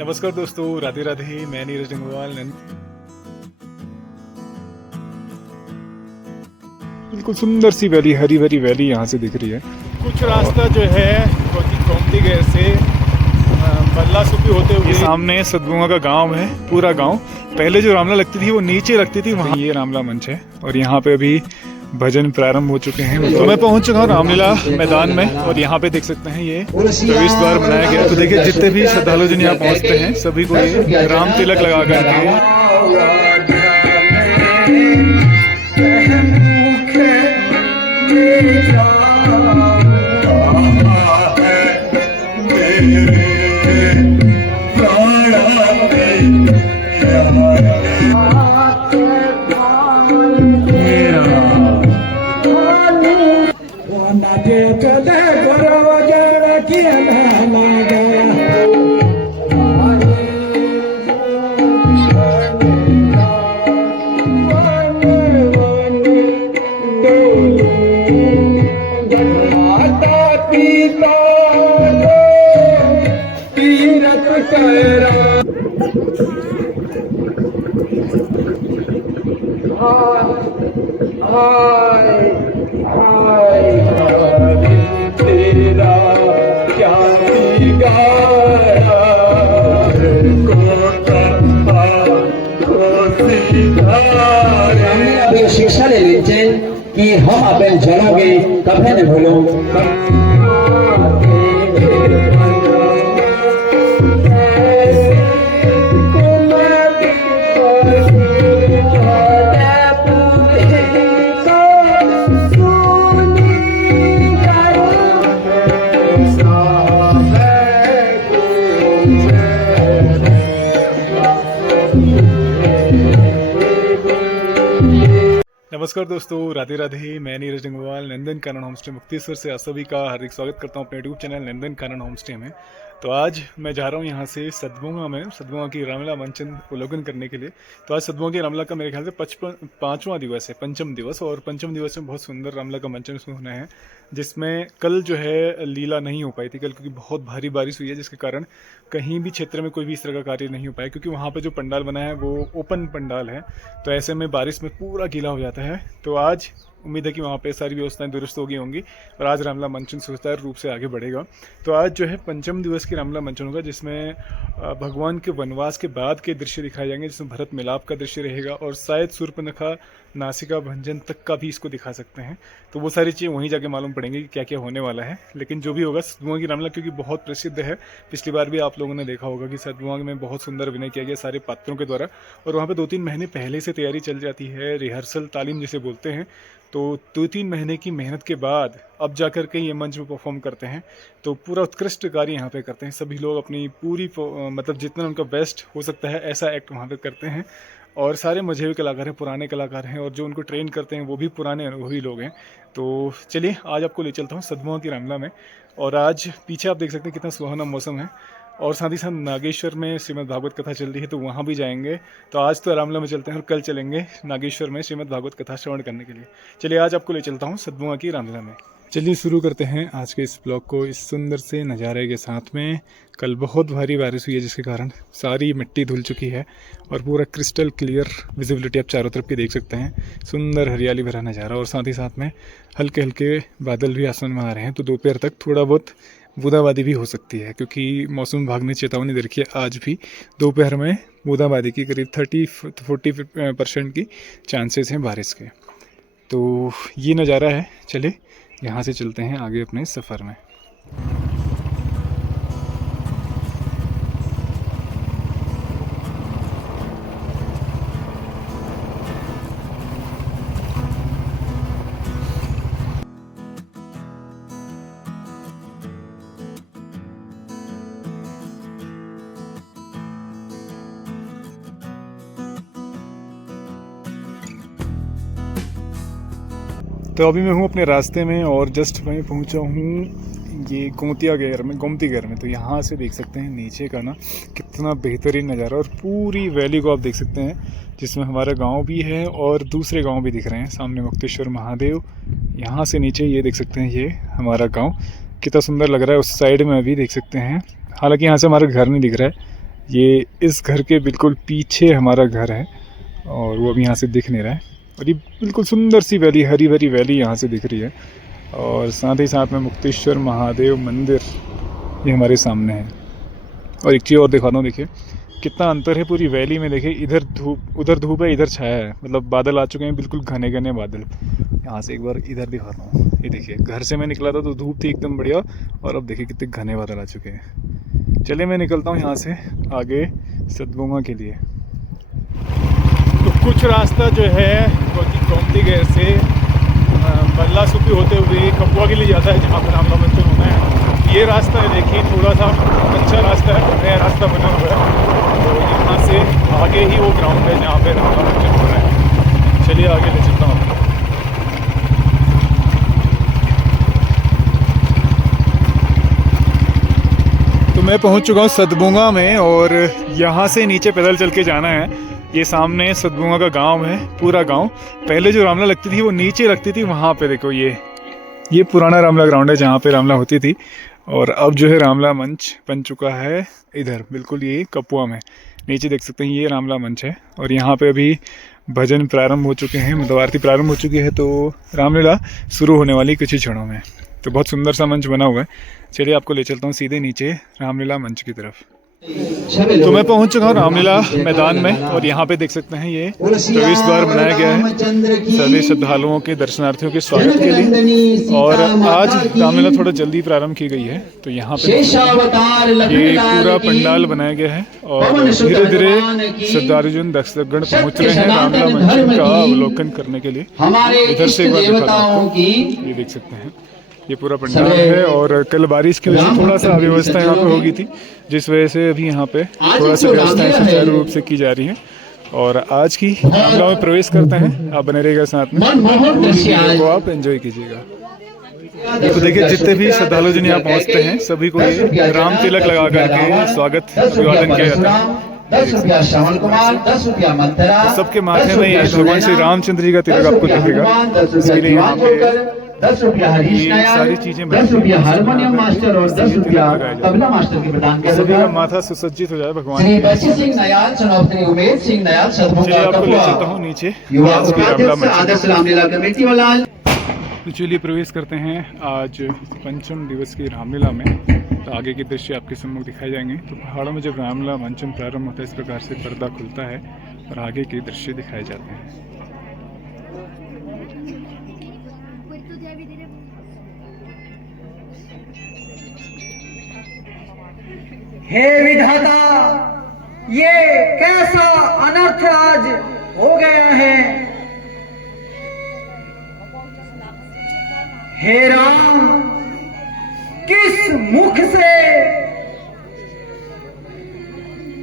नमस्कार दोस्तों, राधे राधे। मैं नीरज डंगवाल। बिल्कुल सुंदर सी वैली, हरी भरी वैली यहाँ से दिख रही है। कुछ रास्ता जो है गोमती गैर से बल्ला सुपी होते हुए सामने सदबुआ का गांव है। पूरा गांव पहले जो रामला लगती थी वो नीचे लगती थी, वहाँ ये रामला मंच है और यहाँ पे अभी भजन प्रारंभ हो चुके हैं। तो मैं पहुंच चुका हूँ रामलीला मैदान में और यहाँ पे देख सकते हैं ये प्रवेश द्वार बनाया गया। तो देखिए जितने भी श्रद्धालु जन यहाँ पहुँचते हैं सभी को ये राम तिलक लगा करके शिक्षा ले लीजिए कि हम अपन जनोगे कभी न भूलो। नमस्कार दोस्तों, राधे राधे। मैं नीरज डंगवाल नंदन कानन होमस्टे मुक्तेश्वर से आप सभी का हार्दिक स्वागत करता हूं अपने YouTube channel Nandan Kanan homestay में। तो आज मैं जा रहा हूं यहां से सदबुआ की रामलीला मंचन अवलोकन करने के लिए। तो आज सदबुआ की रामलीला का मेरे ख्याल से 5वां दिवस है, पंचम दिवस। और पंचम दिवस में बहुत सुंदर रामलीला का मंचन होना है, जिसमें कल जो है लीला नहीं हो पाई थी कल, क्योंकि बहुत भारी बारिश हुई है, जिसके कारण कहीं भी क्षेत्र में कोई भी इस तरह का कार्य नहीं हो पाया, क्योंकि वहाँ पे जो पंडाल बना है वो ओपन पंडाल है। तो ऐसे में बारिश में पूरा गीला हो जाता है। तो आज उम्मीद है कि वहाँ पे सारी व्यवस्थाएं दुरुस्त हो गई होंगी और आज रामलीला मंचन सुचारू रूप से आगे बढ़ेगा। तो आज जो है पंचम दिवस की रामलीला मंचन होगा, जिसमें भगवान के वनवास के बाद के दृश्य दिखाए जाएंगे, जिसमें भरत मिलाप का दृश्य रहेगा और शायद शूर्पणखा नासिका भंजन तक का भी इसको दिखा सकते हैं। तो वो सारी चीज़ें वहीं जाके मालूम पड़ेंगी कि क्या क्या होने वाला है। लेकिन जो भी होगा, सदबुआ की रामलीला क्योंकि बहुत प्रसिद्ध है, पिछली बार भी आप लोगों ने देखा होगा कि सदबुआ में बहुत सुंदर अभिनय किया गया सारे पात्रों के द्वारा। और वहाँ पर 2-3 महीने पहले से तैयारी चल जाती है, रिहर्सल तालीम जिसे बोलते हैं। तो 2-3 महीने की मेहनत के बाद अब जाकर के ये मंच में परफॉर्म करते हैं। तो पूरा उत्कृष्ट कार्य यहाँ पे करते हैं सभी लोग, अपनी पूरी मतलब जितना उनका बेस्ट हो सकता है ऐसा एक्ट वहाँ पे करते हैं। और सारे मजहबी कलाकार हैं, पुराने कलाकार हैं, और जो उनको ट्रेन करते हैं वो भी पुराने अनुभवी लोग हैं। तो चलिए आज आपको ले चलता हूँ सदबुआ की रामलीला में। और आज पीछे आप देख सकते हैं कितना सुहाना मौसम है, और साथ ही साथ नागेश्वर में श्रीमद् भागवत कथा चल रही है, तो वहाँ भी जाएंगे। तो आज तो रामलीला में चलते हैं और कल चलेंगे नागेश्वर में श्रीमद् भागवत कथा श्रवण करने के लिए। चलिए आज आपको ले चलता हूँ सदबुआ की रामलीला में। चलिए शुरू करते हैं आज के इस ब्लॉग को इस सुंदर से नज़ारे के साथ में। कल बहुत भारी बारिश हुई है, जिसके कारण सारी मिट्टी धुल चुकी है और पूरा क्रिस्टल क्लियर विजिबिलिटी आप चारों तरफ की देख सकते हैं। सुंदर हरियाली भरा नज़ारा, और साथ ही साथ में हल्के हल्के बादल भी आसमान में आ रहे हैं। तो दोपहर तक थोड़ा बहुत बूंदाबांदी भी हो सकती है, क्योंकि मौसम विभाग ने चेतावनी दे रखी है आज भी दोपहर में बूंदाबांदी की करीब 30-40% की चांसेस हैं बारिश के। तो ये नज़ारा है। चलिए यहाँ से चलते हैं आगे अपने सफ़र में। तो अभी मैं हूँ अपने रास्ते में और जस्ट वहीं पहुँचा हूँ ये गोमती गैर में। तो यहाँ से देख सकते हैं नीचे का ना कितना बेहतरीन नज़ारा, और पूरी वैली को आप देख सकते हैं, जिसमें हमारा गांव भी है और दूसरे गांव भी दिख रहे हैं। सामने मुक्तेश्वर महादेव, यहाँ से नीचे ये देख सकते हैं, ये हमारा गाँव कितना सुंदर लग रहा है। उस साइड में अभी देख सकते हैं, हालांकि यहाँ से हमारा घर नहीं दिख रहा है, ये इस घर के बिल्कुल पीछे हमारा घर है और वो अभी यहाँ से दिख नहीं रहा है। और ये बिल्कुल सुंदर सी वैली, हरी भरी वैली यहाँ से दिख रही है। और साथ ही साथ में मुक्तेश्वर महादेव मंदिर ये हमारे सामने है। और एक चीज़ और दिखाता हूँ, देखिए कितना अंतर है पूरी वैली में। देखिए इधर धूप, उधर धूप है, इधर छाया है, मतलब बादल आ चुके हैं, बिल्कुल घने घने बादल। यहाँ से एक बार इधर दिखाता हूँ, ये देखिए घर से मैं निकला था तो धूप थी एकदम बढ़िया, और अब देखिए कितने घने बादल आ चुके हैं। चलिए मैं निकलता हूँ यहाँ से आगे सतभूंगा के लिए। तो कुछ रास्ता जो है गोमती गैर से बल्ला सुपी होते हुए कपुआ के लिए जाता है, जहाँ पर रामला मंदिर होना है। ये रास्ता है, देखिए थोड़ा सा अच्छा रास्ता है, नया रास्ता बना हुआ है। तो यहाँ से आगे ही वो ग्राउंड है जहाँ पे रामला मंदिर हो रहा है। चलिए आगे ले चलता हूँ। तो मैं पहुँच चुका हूँ सतभूंगा में, और यहाँ से नीचे पैदल चल के जाना है। ये सामने सतभूंगा का गांव है, पूरा गांव। पहले जो रामला लगती थी वो नीचे लगती थी, वहाँ पे देखो ये पुराना रामला ग्राउंड है जहाँ पे रामला होती थी। और अब जो है रामला मंच बन चुका है इधर, बिल्कुल ये कपुआ में। नीचे देख सकते हैं ये रामला मंच है, और यहाँ पे अभी भजन प्रारंभ हो चुके हैं, मतलब आरती प्रारंभ हो चुकी है। तो रामलीला शुरू होने वाली कुछ ही क्षणों में। तो बहुत सुंदर सा मंच बना हुआ है। चलिए आपको ले चलता हूँ सीधे नीचे रामलीला मंच की तरफ। तो मैं पहुंच चुका हूँ रामलीला मैदान में, और यहाँ पे देख सकते हैं ये प्रवेश द्वार बनाया गया है सभी श्रद्धालुओं के, दर्शनार्थियों के स्वागत के लिए। और आज रामलीला थोड़ा जल्दी प्रारंभ की गई है, तो यहाँ पे ये पूरा पंडाल बनाया गया है, और धीरे धीरे श्रद्धालुजन दर्शकगण पहुँच रहे हैं रामलीला मंच का अवलोकन करने के लिए। इधर से एक बार दिखाता हूं, ये देख सकते हैं ये पूरा पंडाल है। और कल बारिश की वजह से थोड़ा सा अव्यवस्था यहाँ पे हो गई थी, जिस वजह से अभी यहाँ पे थोड़ा सा व्यवस्थाएं सुचारू रूप से की जा रही हैं। और आज की रामलीला में प्रवेश करते हैं, आप बने रहिएगा साथ में, को आप एंजॉय कीजिएगा। तो देखिए जितने भी श्रद्धालु जन यहाँ पहुँचते हैं सभी को ये राम तिलक लगा करके स्वागत अभिवादन किया जाता है। 10 रुपया श्रवण कुमार, 10 रुपया मंत्रा, तो सबके माथे में ये भगवान श्री रामचंद्र जी का तिलक आपको दिखेगा। इसके लिए यहाँ पे 10 रुपया हरीश नायर, 10 रुपया हारमोनियम मास्टर और 10 रुपया तबला मास्टर के प्रदान किया सभी का जाएगा। माथा सुसज्जित हो जाए भगवान श्री के। बच्ची सिंह नयाल, श्री उमेश सिंह नयाल, चलिए आपको ले चलता सतभूंगा हूँ नीचे युवा आज की रामलीला उपाध्यक्ष मंच। आदर्श रामलीला कमेटी वाला। तो चलिए प्रवेश करते हैं आज पंचम दिवस की रामलीला में। तो आगे के दृश्य आपके सम्मुख दिखाए जाएंगे। तो पहाड़ों में जब रामलीला मंचन प्रारंभ होता है इस प्रकार से पर्दा खुलता है और आगे के दृश्य दिखाए जाते हैं। हे विधाता, ये कैसा अनर्थ आज हो गया है। हे राम, किस मुख से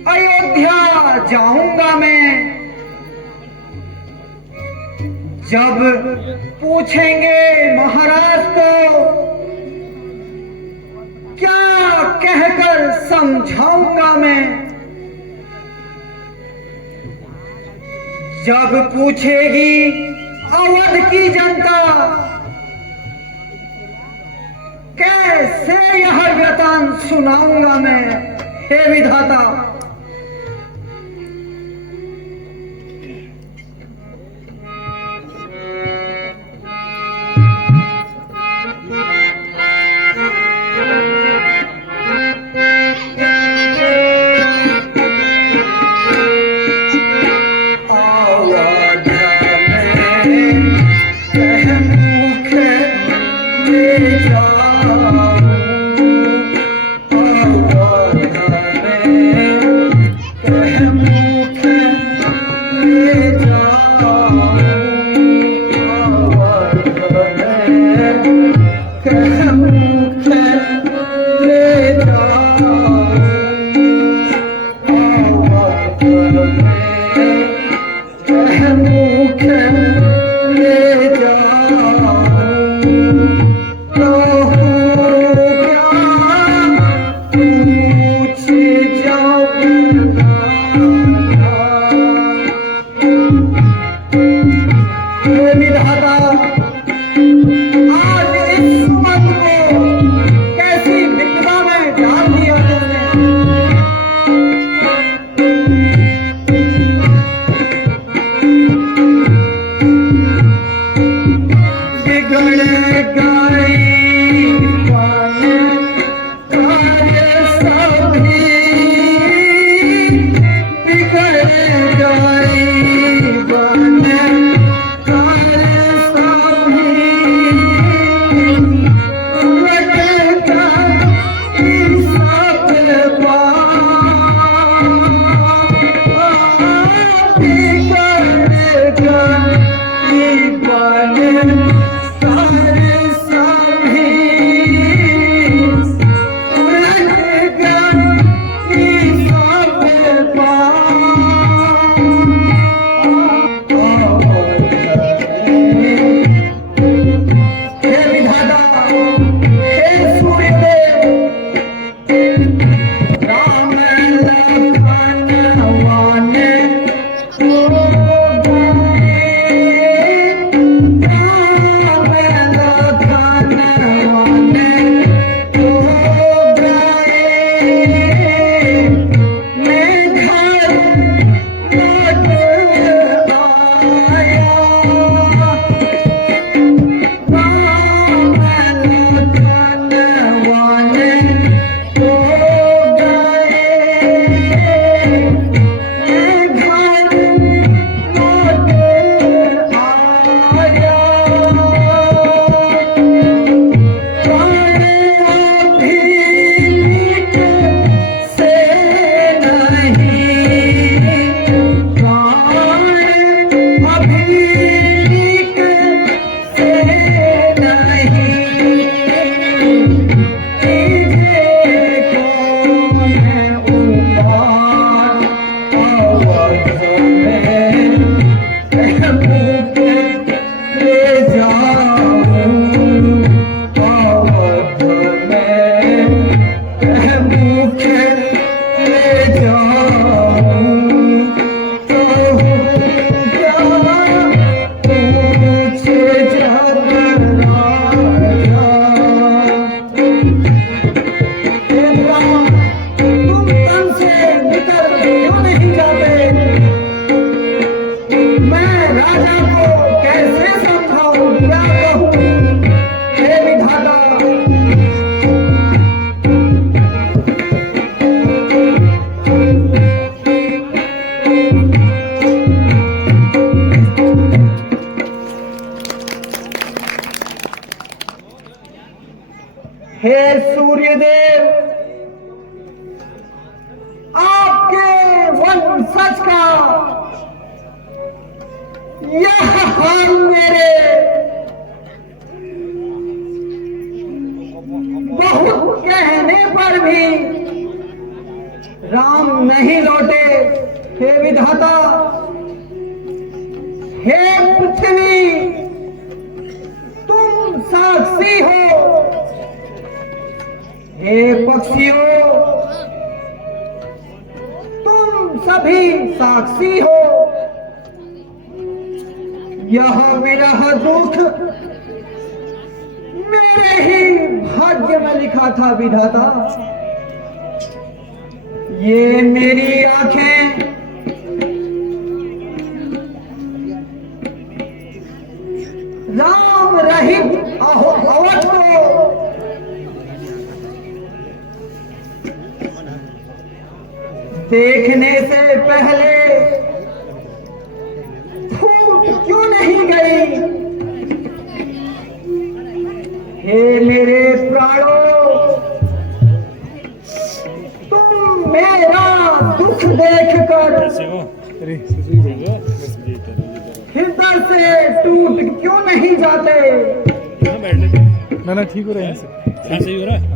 अयोध्या जाऊंगा मैं, जब पूछेंगे महाराज को क्या कहकर समझाऊंगा मैं, जब पूछेगी अवध की जनता कैसे यह वृतांत सुनाऊंगा मैं। हे विधाता, तो क्या पूछे जग राजा। हे राम, तुम तन से निकल क्यों नहीं जाते? मैं राजा को कैसे समझाऊं, क्या कहूं? हे विधाता, हे सूर्यदेव, आपके वंशज का यह हाल मेरे बहुत कहने पर भी राम नहीं लौटे। हे विधाता, हे पृथ्वी, तुम साक्षी हो। हे पक्षियों, तुम सभी साक्षी हो। यह विरह दुख मेरे ही भाग्य में लिखा था विधाता। ये मेरी आंखें राम रहित अवध को देखने से पहले फूट क्यों नहीं गई? हे मेरे प्राणों, तुम मेरा दुख देखकर हृदय से टूट क्यों नहीं जाते? ना ठीक हो रहा है सही हो रहा है।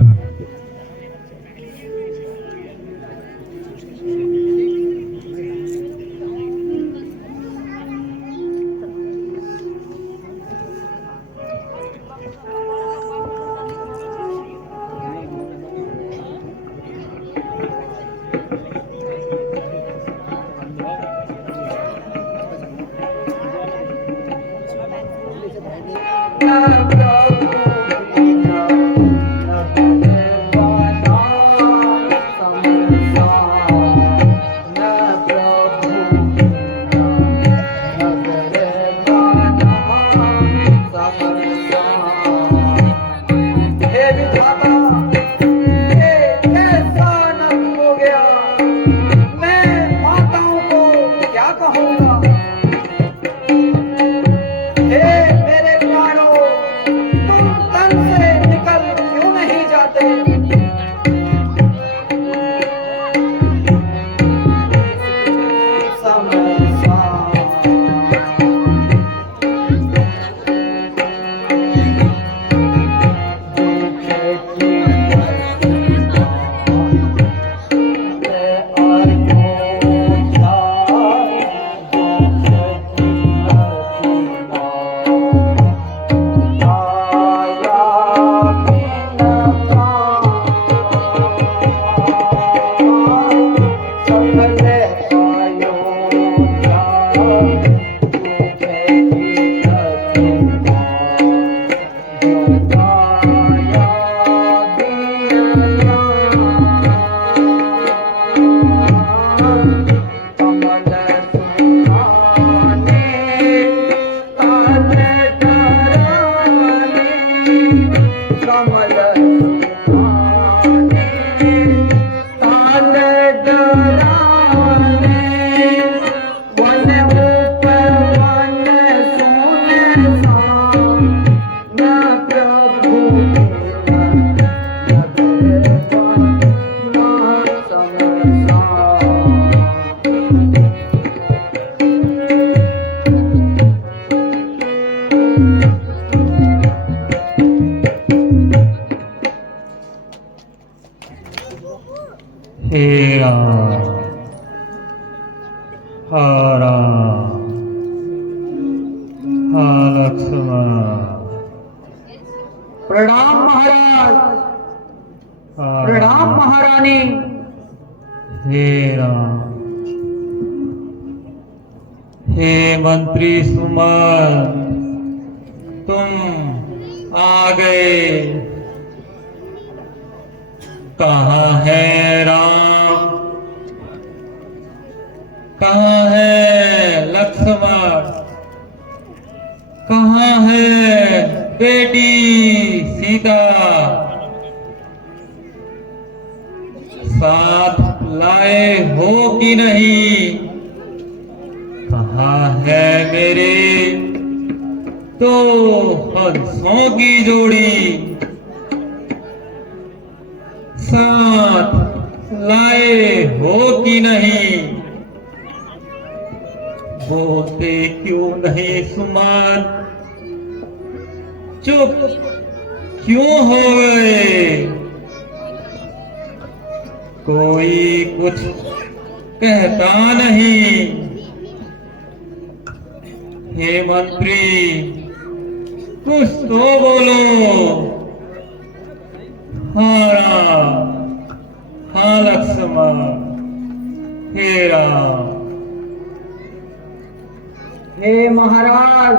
प्रणाम महाराज, प्रणाम महारानी। हे राम। हे मंत्री सुमन, तुम आ गए। कहाँ है राम, कहाँ है लक्ष्मण, कहाँ है बेटी सीता? साथ लाए हो कि नहीं? कहाँ है मेरे तो हंसों की जोड़ी? साथ लाए हो कि नहीं? बोलते क्यों नहीं सुमन, चुप क्यों हो गए? कोई कुछ कहता नहीं। हे मंत्री, कुछ तो बोलो। हाँ राम, हाँ लक्ष्मण, हे राम। हे महाराज,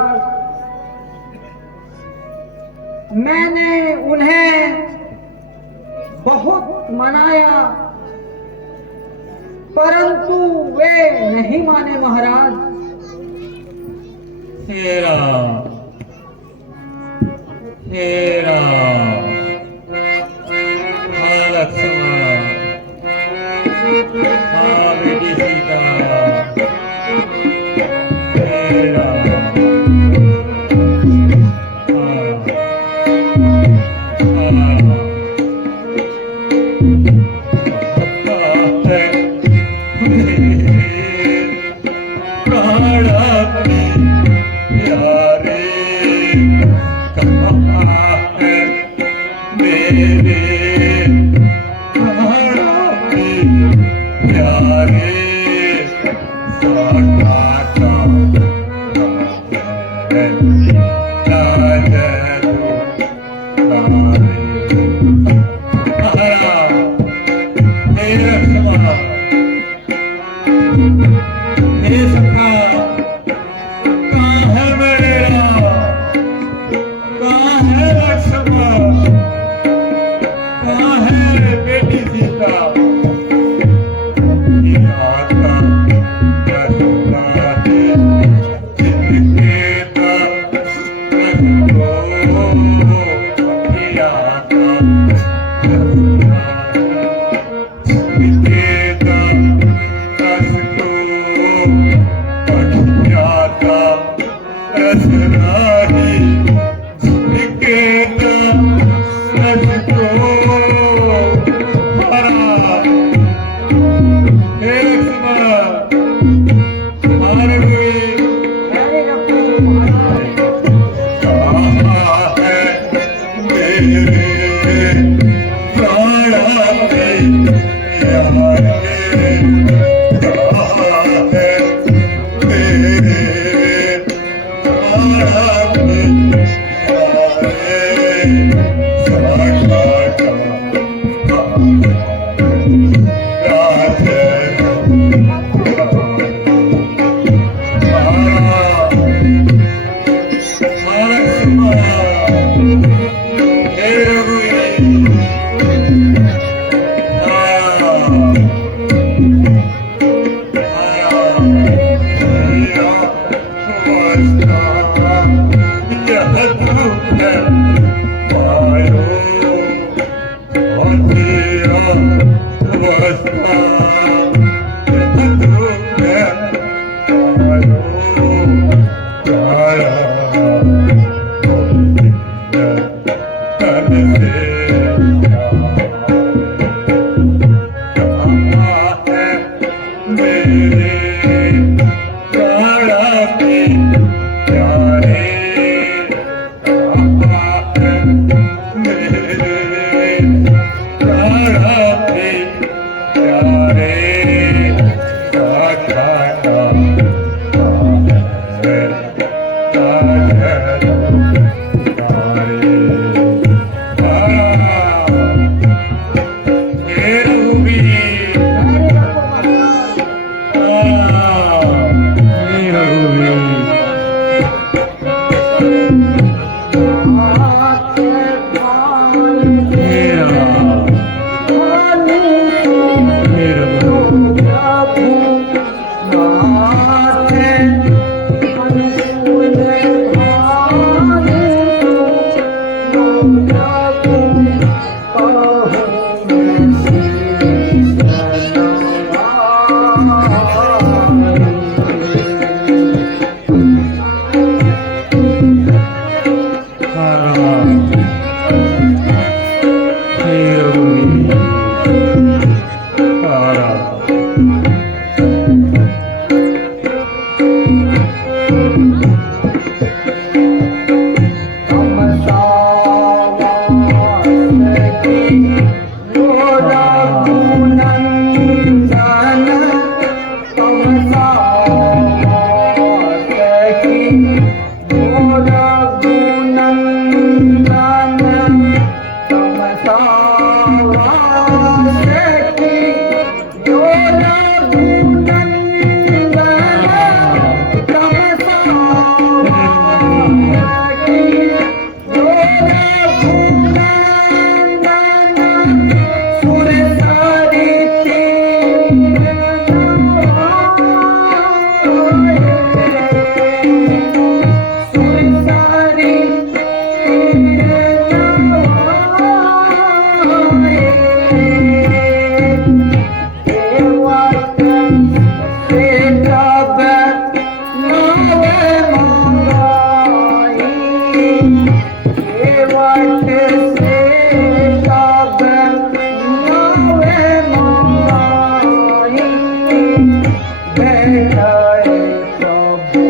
मैंने उन्हें बहुत मनाया, परंतु वे नहीं माने महाराज। हे राम, हे राम, हाँ लक्ष्मण, हाँ बेटी सीता, हे राम, बैठाए प्रभु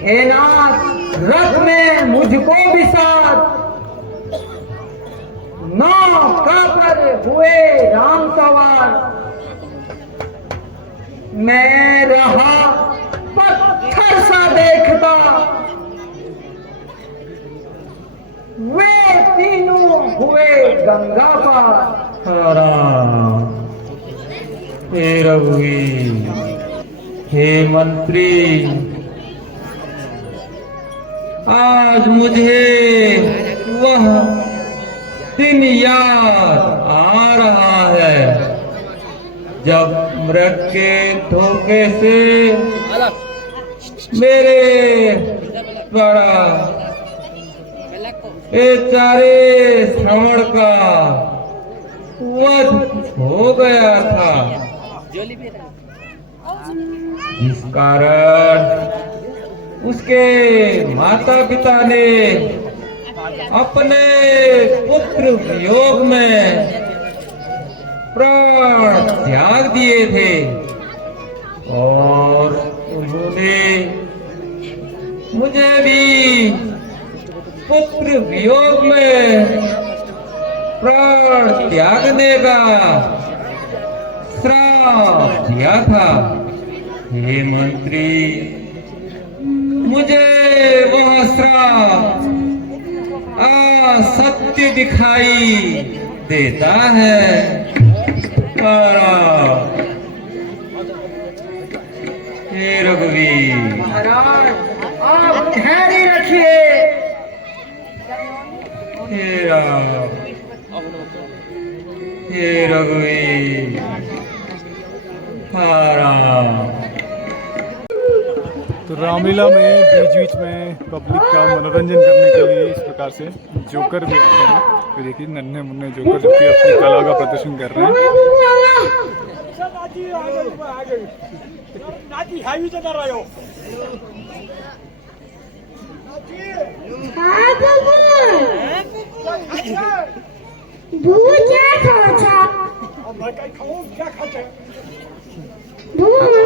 हे नाथ, रथ में मुझको भी साथ नौका पर हुए राम सवार। मैं रहा पत्थर सा देखता, वे तीनों हुए गंगा पार। राम, हे रघुवीर, हे मंत्री, आज मुझे वह दिन याद आ रहा है जब मृग के धोखे से मेरे बड़ा चारे श्रवण का वध हो गया था। इस कारण उसके माता पिता ने अपने पुत्र वियोग में प्राण त्याग दिए थे और उन्होंने मुझे भी पुत्र वियोग में प्राण त्यागने का श्राप दिया था। हे मंत्री, मुझे वह श्राप असत्य दिखाई देता है। हे रघुवीर, महाराज आप धैर्य रखिए। हे राम, हे रघुवीर, राम। तो रामलीला में बीच बीच में पब्लिक का मनोरंजन करने के लिए इस प्रकार से जोकर भी आते हैं। तो देखिए नन्हे मुन्ने जोकर जो कि अपनी कला का प्रदर्शन कर रहे हैं।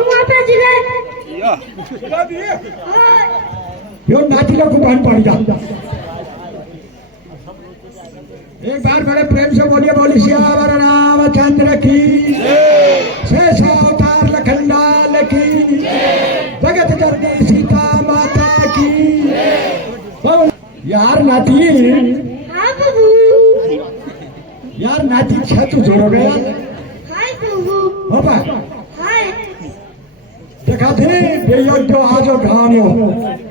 माता जी यो नातीला खूप हात पाडी जा एक बार बड़े प्रेम से बोलिए बोली श्यावर रामचंद्र की शेष अवतार लखनलाल की जगत जननी सीता माता की यार नाती हाँ बाबू यार नाती छह तू जोड़ो गया हाय बाबू बाबा हाय देखा थे बेयो आजो घाम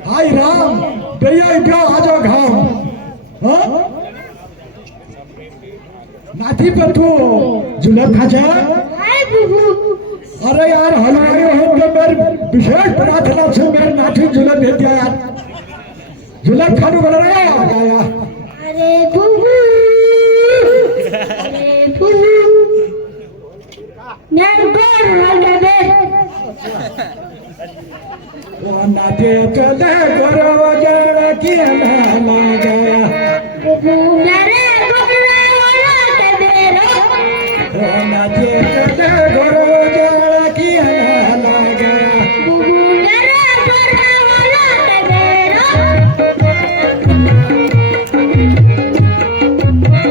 हाय राम बेयो आजो घाम हाँ नाती पर तू जुलत खाजा हाय बाबू अरे यार हलवाई हो तो मेरी विशेष प्रार्थना से मेरे नाती जुलत दे दिया यार जुलत खानू बोल रहा है अरे बाबू मैं कौन लगे बे वो नाते चले करो जड़ की ना गया बाबू मेरे बकरा वाला के मेरा वो नाते चले करो जड़ की ना गया बाबू मेरे बकरा वाला के मेरा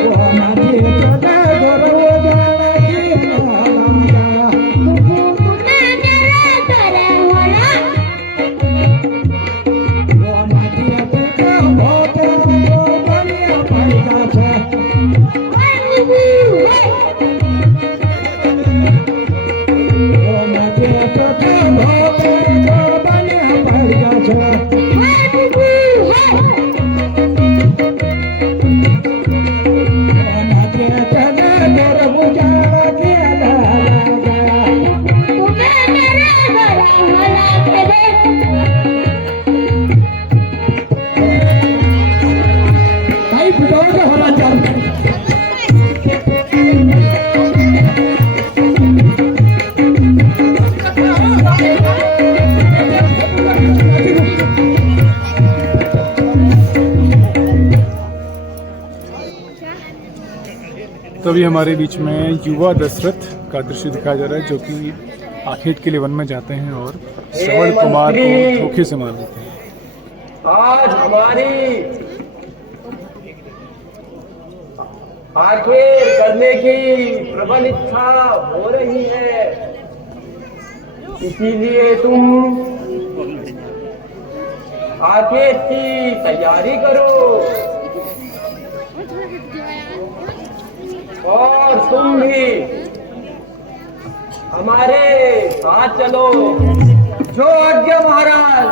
वो नाते चले करो जड़ की ना गया बाबू मेरे तेरे वाला वो नाते चले बहुत बनिया पैदा छे हाय बाबू वो नाते चले बहुत बनिया पैदा छे हाय बाबू मेरे बकरा वाला के तो अभी हमारे बीच में युवा दशरथ का दृश्य दिखाया जा रहा है, जो कि आखेट के लिए वन में जाते हैं और श्रवण कुमार को धोखे से मार देते हैं। आज हमारी आखिर करने की प्रबल इच्छा हो रही है, इसीलिए तुम आखिर की तैयारी करो और तुम भी हमारे साथ चलो। जो आज्ञा महाराज।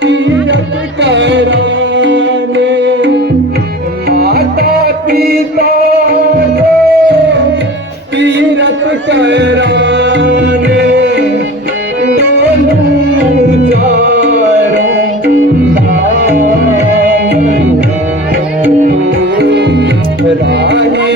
तीरथ कराने माता पिता को तीरथ कराने दोनों चारों धाम रानी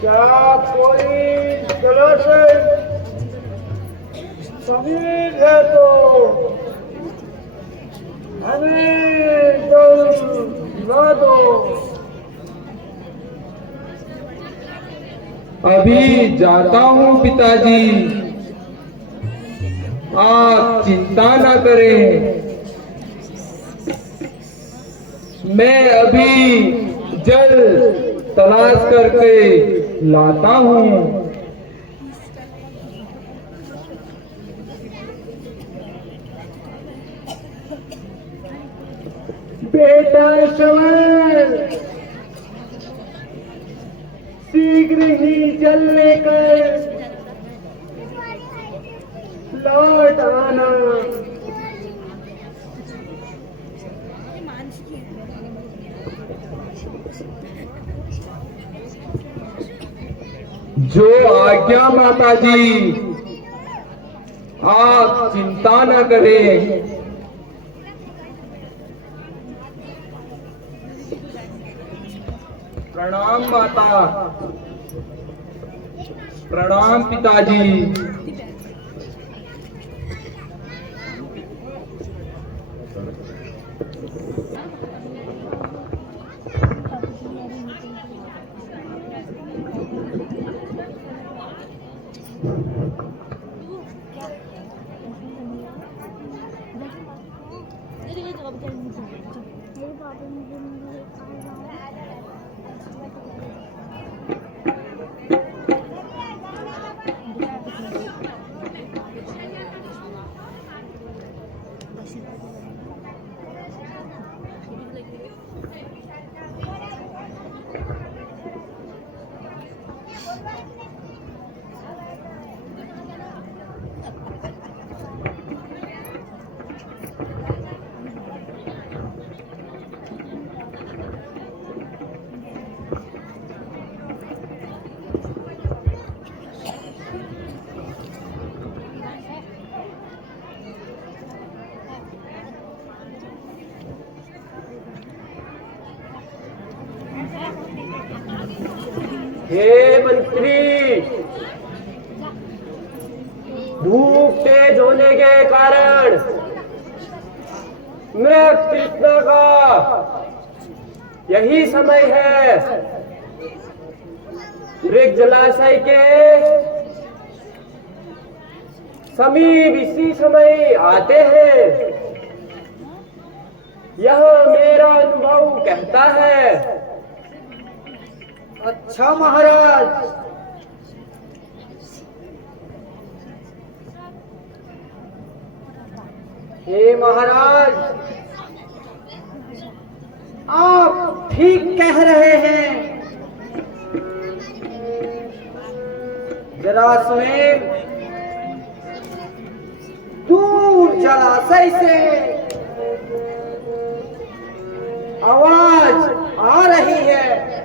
क्या कोई गलत समीर है तो हमें ला दो। अभी जाता हूँ पिताजी, आप चिंता न करें, मैं अभी जल तलाश करके लाता हूँ। बेटा श्रवण शीघ्र ही जल लेकर लौट आना। जो आज्ञा माता जी, आप चिंता न करें। प्रणाम माता, प्रणाम पिताजी। हे मंत्री, धूप तेज होने के कारण मैं कृष्ण का यही समय है। मृग जलाशय के समीप इसी समय आते हैं, यह मेरा अनुभव कहता है। अच्छा महाराज, हे महाराज, आप ठीक कह रहे हैं। जरासमें दूर जलाशय से आवाज आ रही है।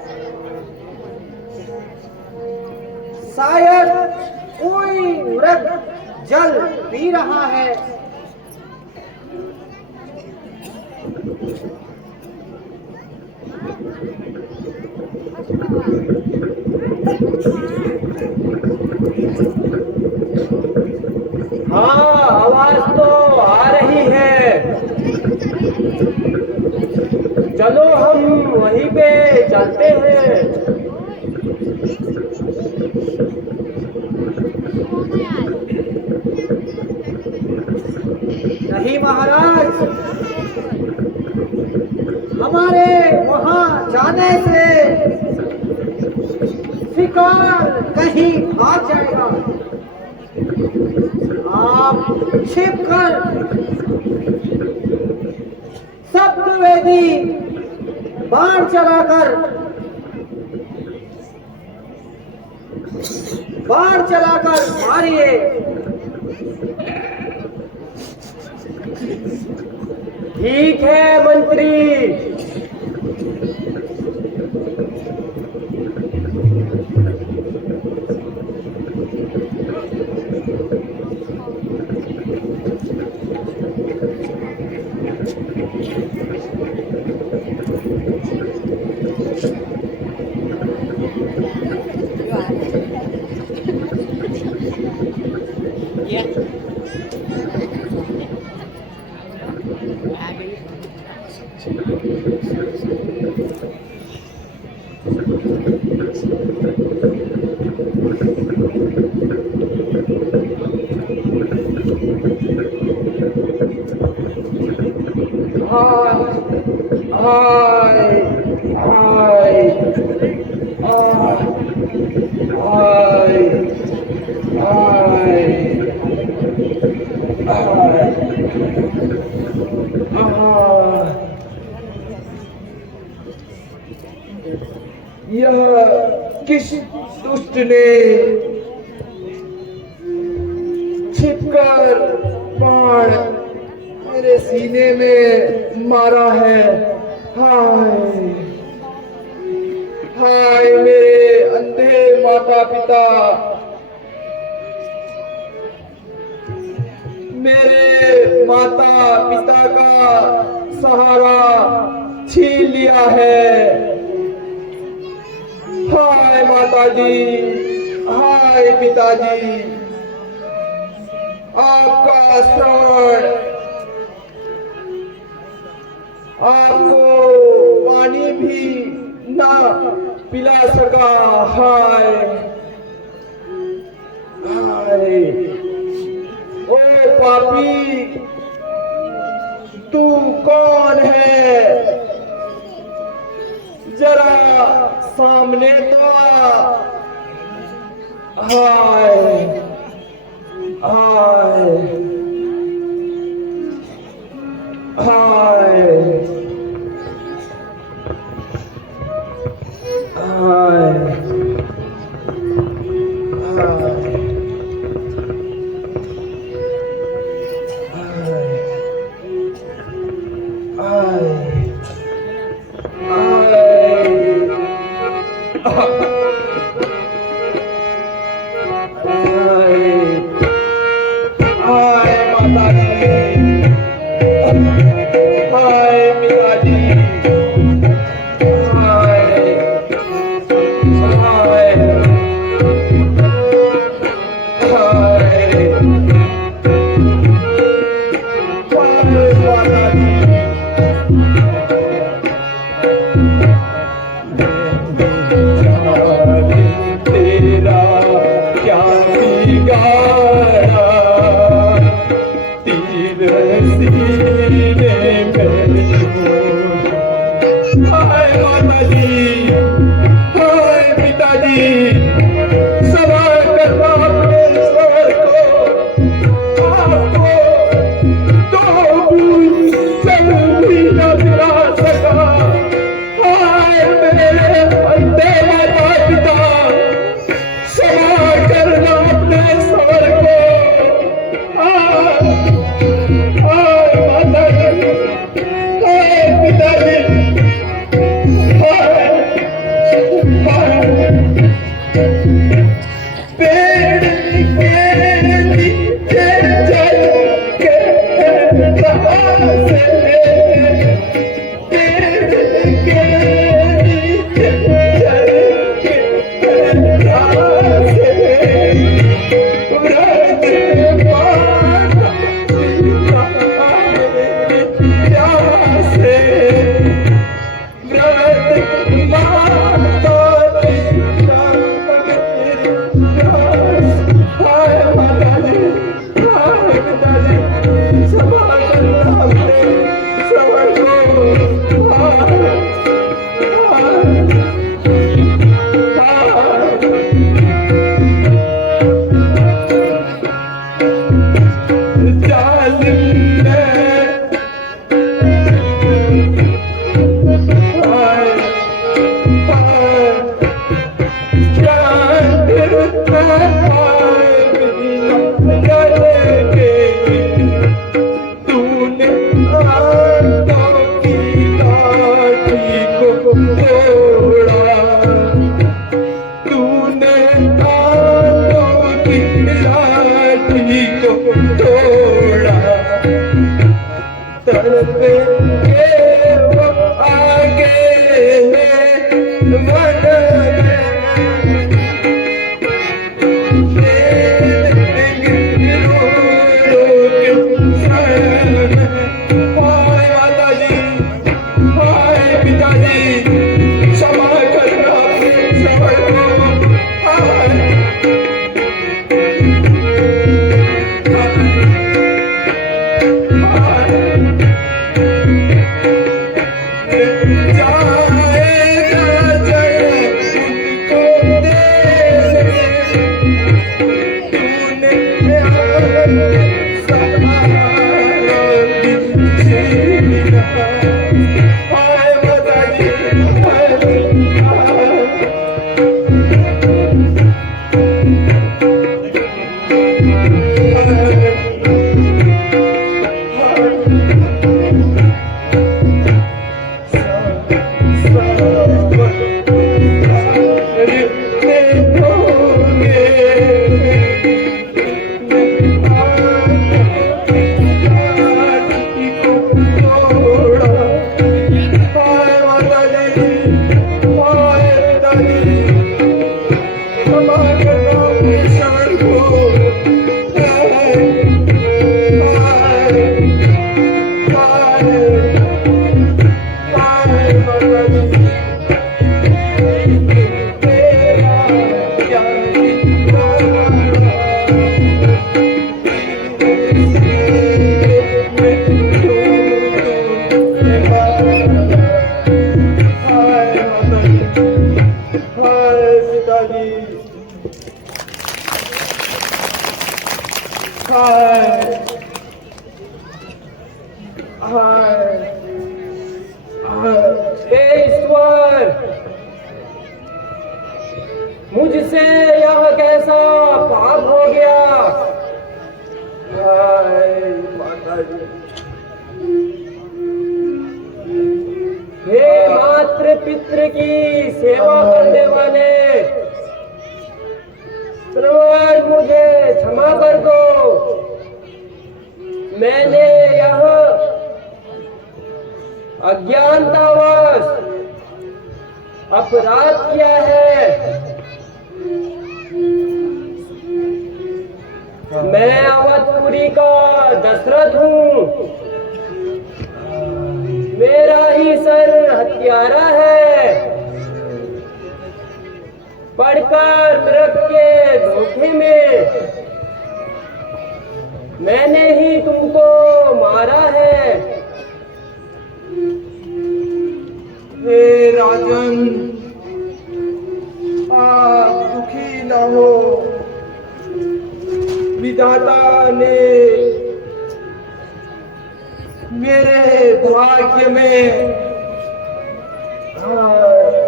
शायद कोई मृग जल पी रहा है। हाँ, आवाज तो आ रही है। चलो हम वहीं पे चलते हैं। नहीं महाराज, हमारे वहां जाने से शिकार कहीं भाग जाएगा। आप छिपकर सप्तवेदी बाण चलाकर मारिए। ठीक है मंत्री। यह किस दुष्ट ने छिपकर बाण मेरे सीने में मारा है। हाय हाय मेरे अंधे माता पिता, मेरे माता पिता का सहारा छीन लिया है। हाय माताजी, हाय पिताजी, आपका श्रवण, आपको पानी भी ना पिला सका। हाय हाय, ओ पापी, तू कौन है? जरा सामने तो हाय हाय हाय हाय हाय तेरा क्या बिगाड़ा, तीर सीने में हाय माताजी, हाय पिताजी, सवार करना अपने स्वर को, आपको तो भी चल भी न दिला सका। हाय मेरे बंदे माता पिता, सवार करना अपने स्वर को। हाय माताजी, हाय पिताजी, पेड़ के नीचे चल के से, पेड़ के नीचे चल के से, व्रत माता पिता से, व्रत माता पिता हाय माताजी, हाय पिताजी, सवार करना अपने स्वर को। जालिम ने तूने आंखों की काठी को तोड़ा, तूने आंखों की काठी को तोड़ा, तड़प के वो आगे वन हे ईश्वर, मुझसे यह कैसा पाप हो गया। हाय माताजी, हे मातृ पितृ की सेवा करने वाले, सर्वज मुझे क्षमा कर दो। मैंने यह अज्ञानतावश अपराध किया है। मैं अवधपुरी का दशरथ हूँ। मेरा ही सर हत्यारा है, पड़कर मृग के धोखे में मैंने ही तुमको मारा है। हे राजन, आप दुखी न हो। विधाता ने मेरे भाग्य में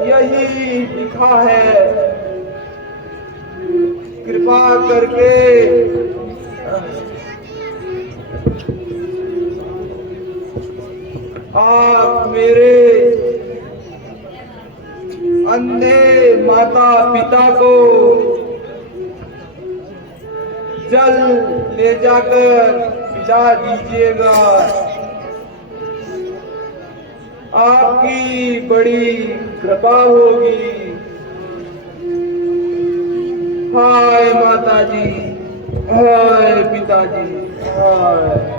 यही लिखा है। कृपा करके आप मेरे अंधे माता पिता को जल ले जाकर पिला दीजिएगा। आपकी बड़ी कृपा होगी। हाय माता जी, हाय पिताजी, हाय।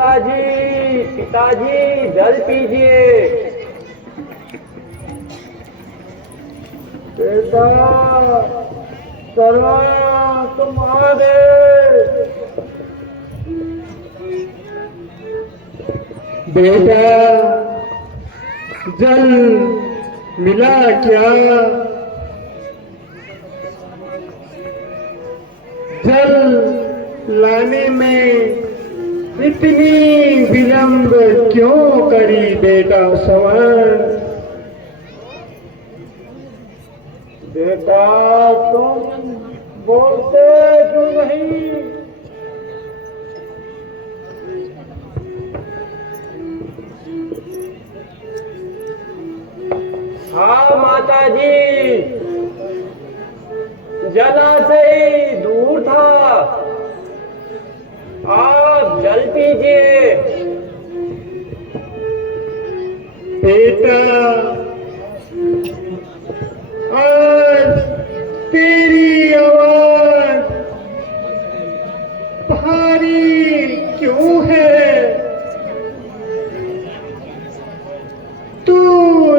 पिताजी, पिताजी, जल पीजिए। बेटा, सर्वा तुम्हारे। बेटा, जल मिला क्या? जल लाने में इतनी विलंब क्यों करी बेटा सवर? बेटा, तुम बोलते क्यों नहीं? हाँ माता जी, जलाशय दूर था। आप जल पीजिए। बेटा, आज तेरी आवाज भारी क्यों है? तू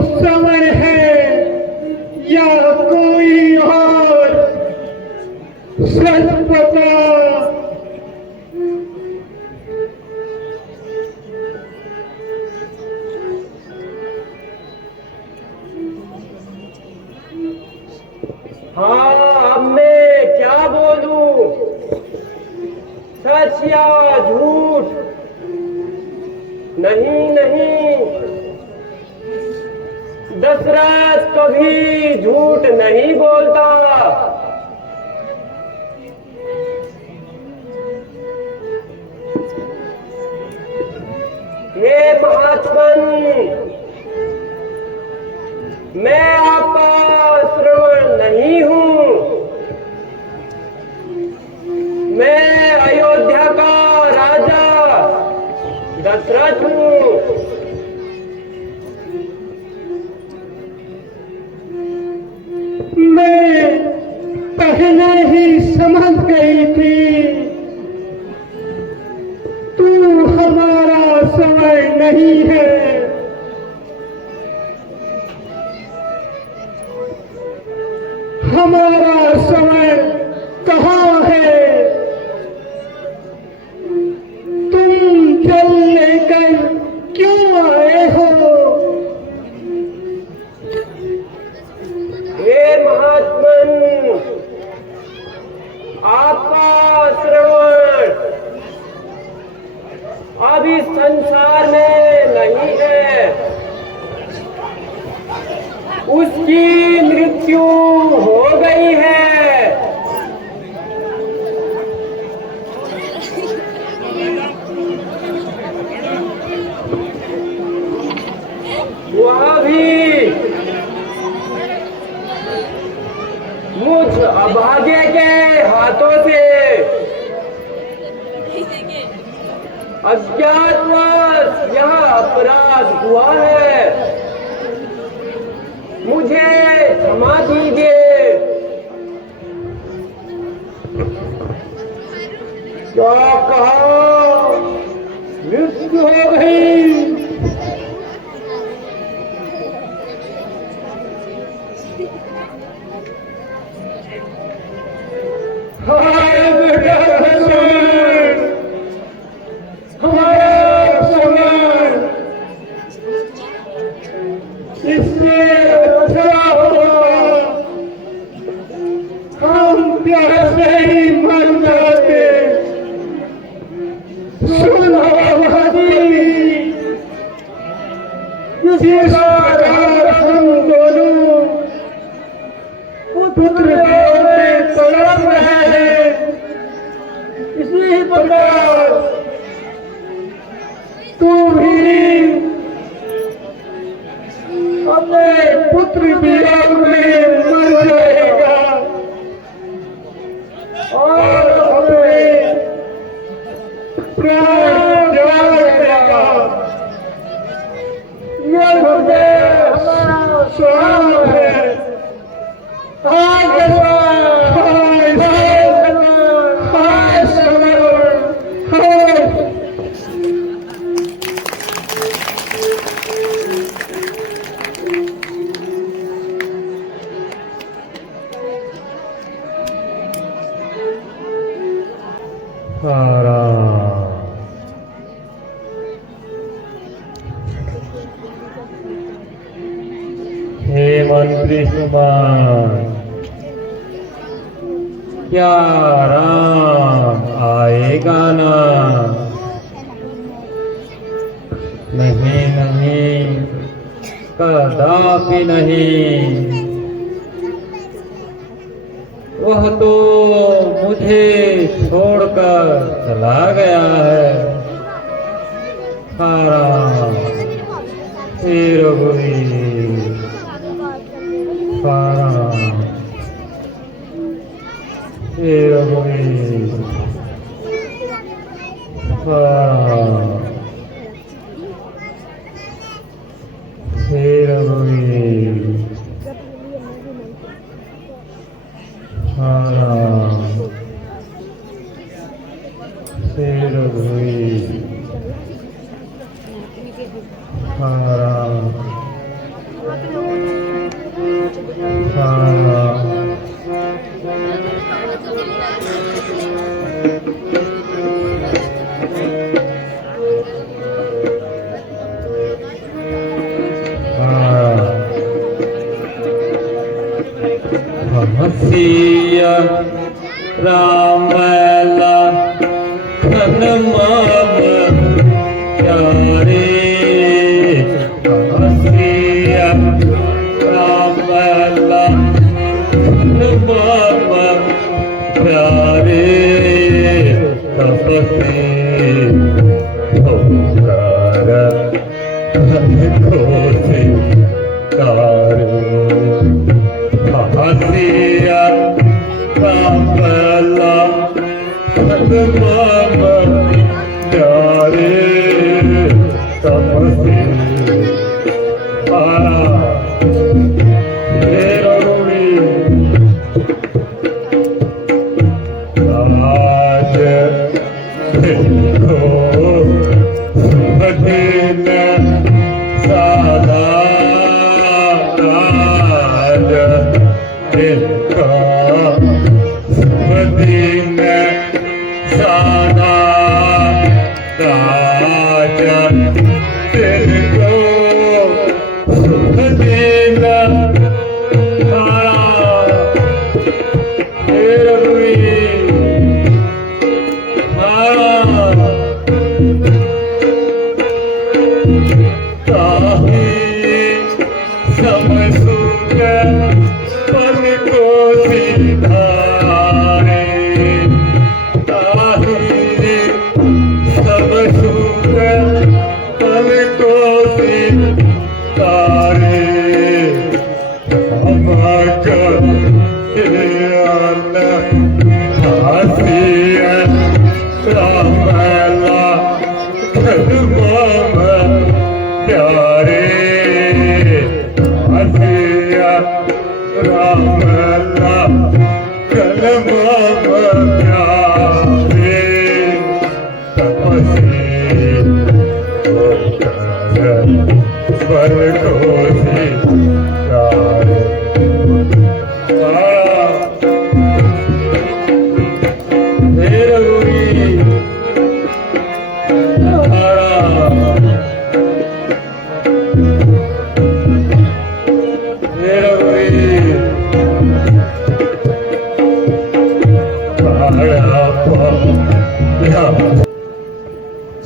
संवर है या कोई और? सच बता। हाँ, अब मैं क्या बोलूं, सच या झूठ? नहीं नहीं, दशरथ कभी झूठ नहीं बोलता। हे महात्मन, मैं आपका श्रवण नहीं हूं। मैं अयोध्या का राजा दशरथ हूं। मैं पहले ही समझ गई थी तू हमारा समय नहीं है। हमारा समय कहाँ है? तुम जल लेकर क्यों आए हो? हे महात्मन, आपका श्रवण अब इस संसार में नहीं है। उसकी मृत्यु हो गई है। वह भी मुझ अभागे के हाथों से अज्ञातवास यह अपराध हुआ है। मुझे क्षमा कीजिए। क्या कहा? मृत्यु हो गई। हाय बेटा हमारा समय इससे अच्छा होगा हम प्यासे ही मर जाते। सुनो जिस प्रकार हम दोनों पुत्र में तड़प रहे हैं, इसी प्रकार तू भी अपने पुत्र वियोग में मर जाएगा और अपने प्राण त्याग देगा। यह मुझे हमारा स्वाम है। हाय भगवान, हाय भगवान, हाय समर्पण, हाय। हे मंत्री सुमान, क्या राम आएगा ना? नहीं नहीं, कदापि नहीं। वह तो मुझे छोड़कर चला गया है। राम हे रघुवीर, राम हे रघुवीर, राम हे रघुवीर, राम हे रघुवीर, राम सिया राम खन माम प्यारे, सिया राम खन माम प्यारे, तपसे भोगार खोसे तारे। हसिया कापला खदमाम प्यारे, तपसे हे रघुवीर, आज देखो सुभदिन सादा, सुभदिन सादा राजा तिलको सुभदिन हे रघुवीर, कलमा प्यारे हसिया राम अल्लाह कलमा प्यारे तपसी स्वर्गो से प्यारे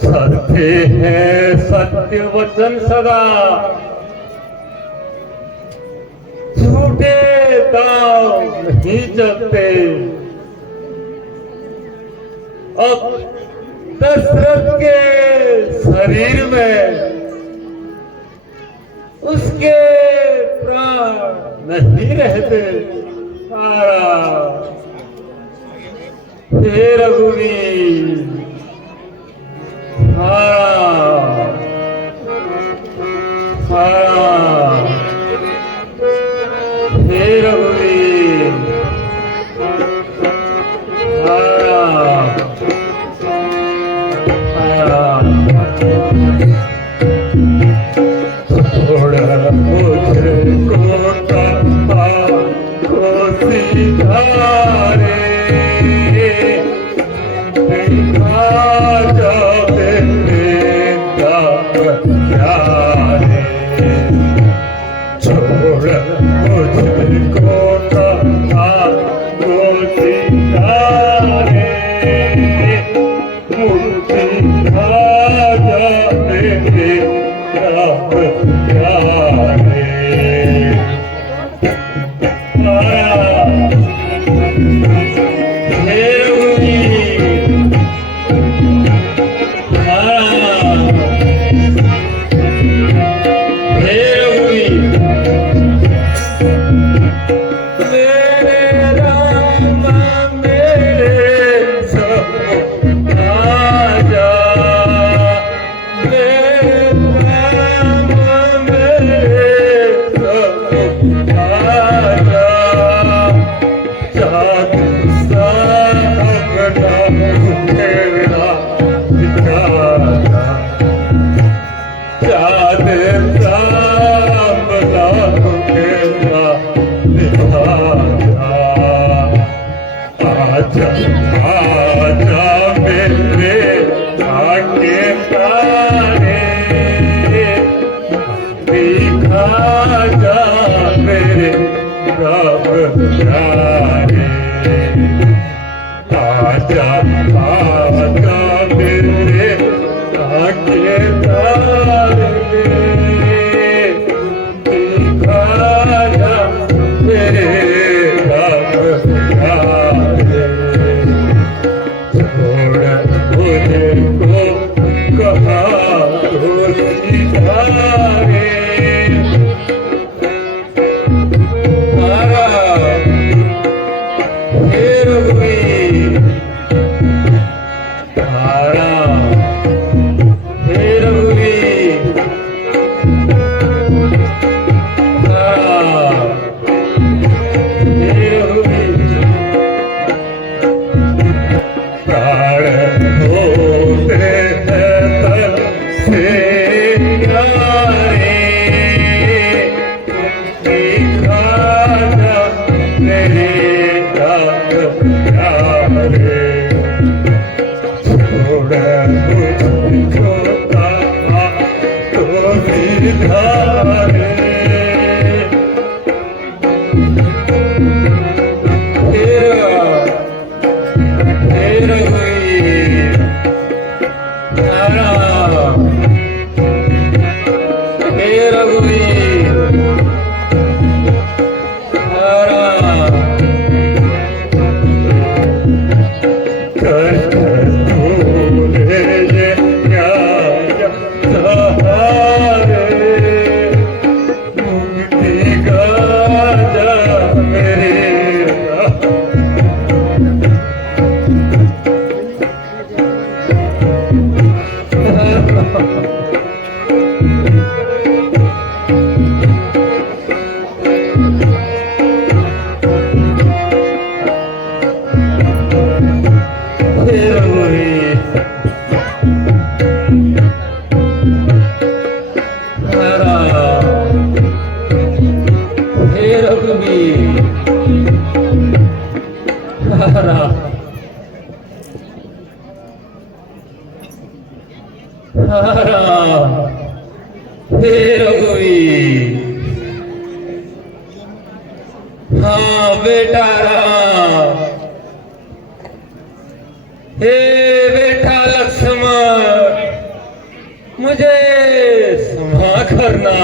सत्य है सत्य वचन सदा झूठे दाव नहीं चलते। अब दशरथ के शरीर में उसके प्राण नहीं रहते। हे रघुवीर हे रघुवीर थोड़ा मुझको को सिधारे हाँ राम, हे रघुवीर, हाँ बेटा राम, हे बेटा लक्ष्मण, मुझे क्षमा करना।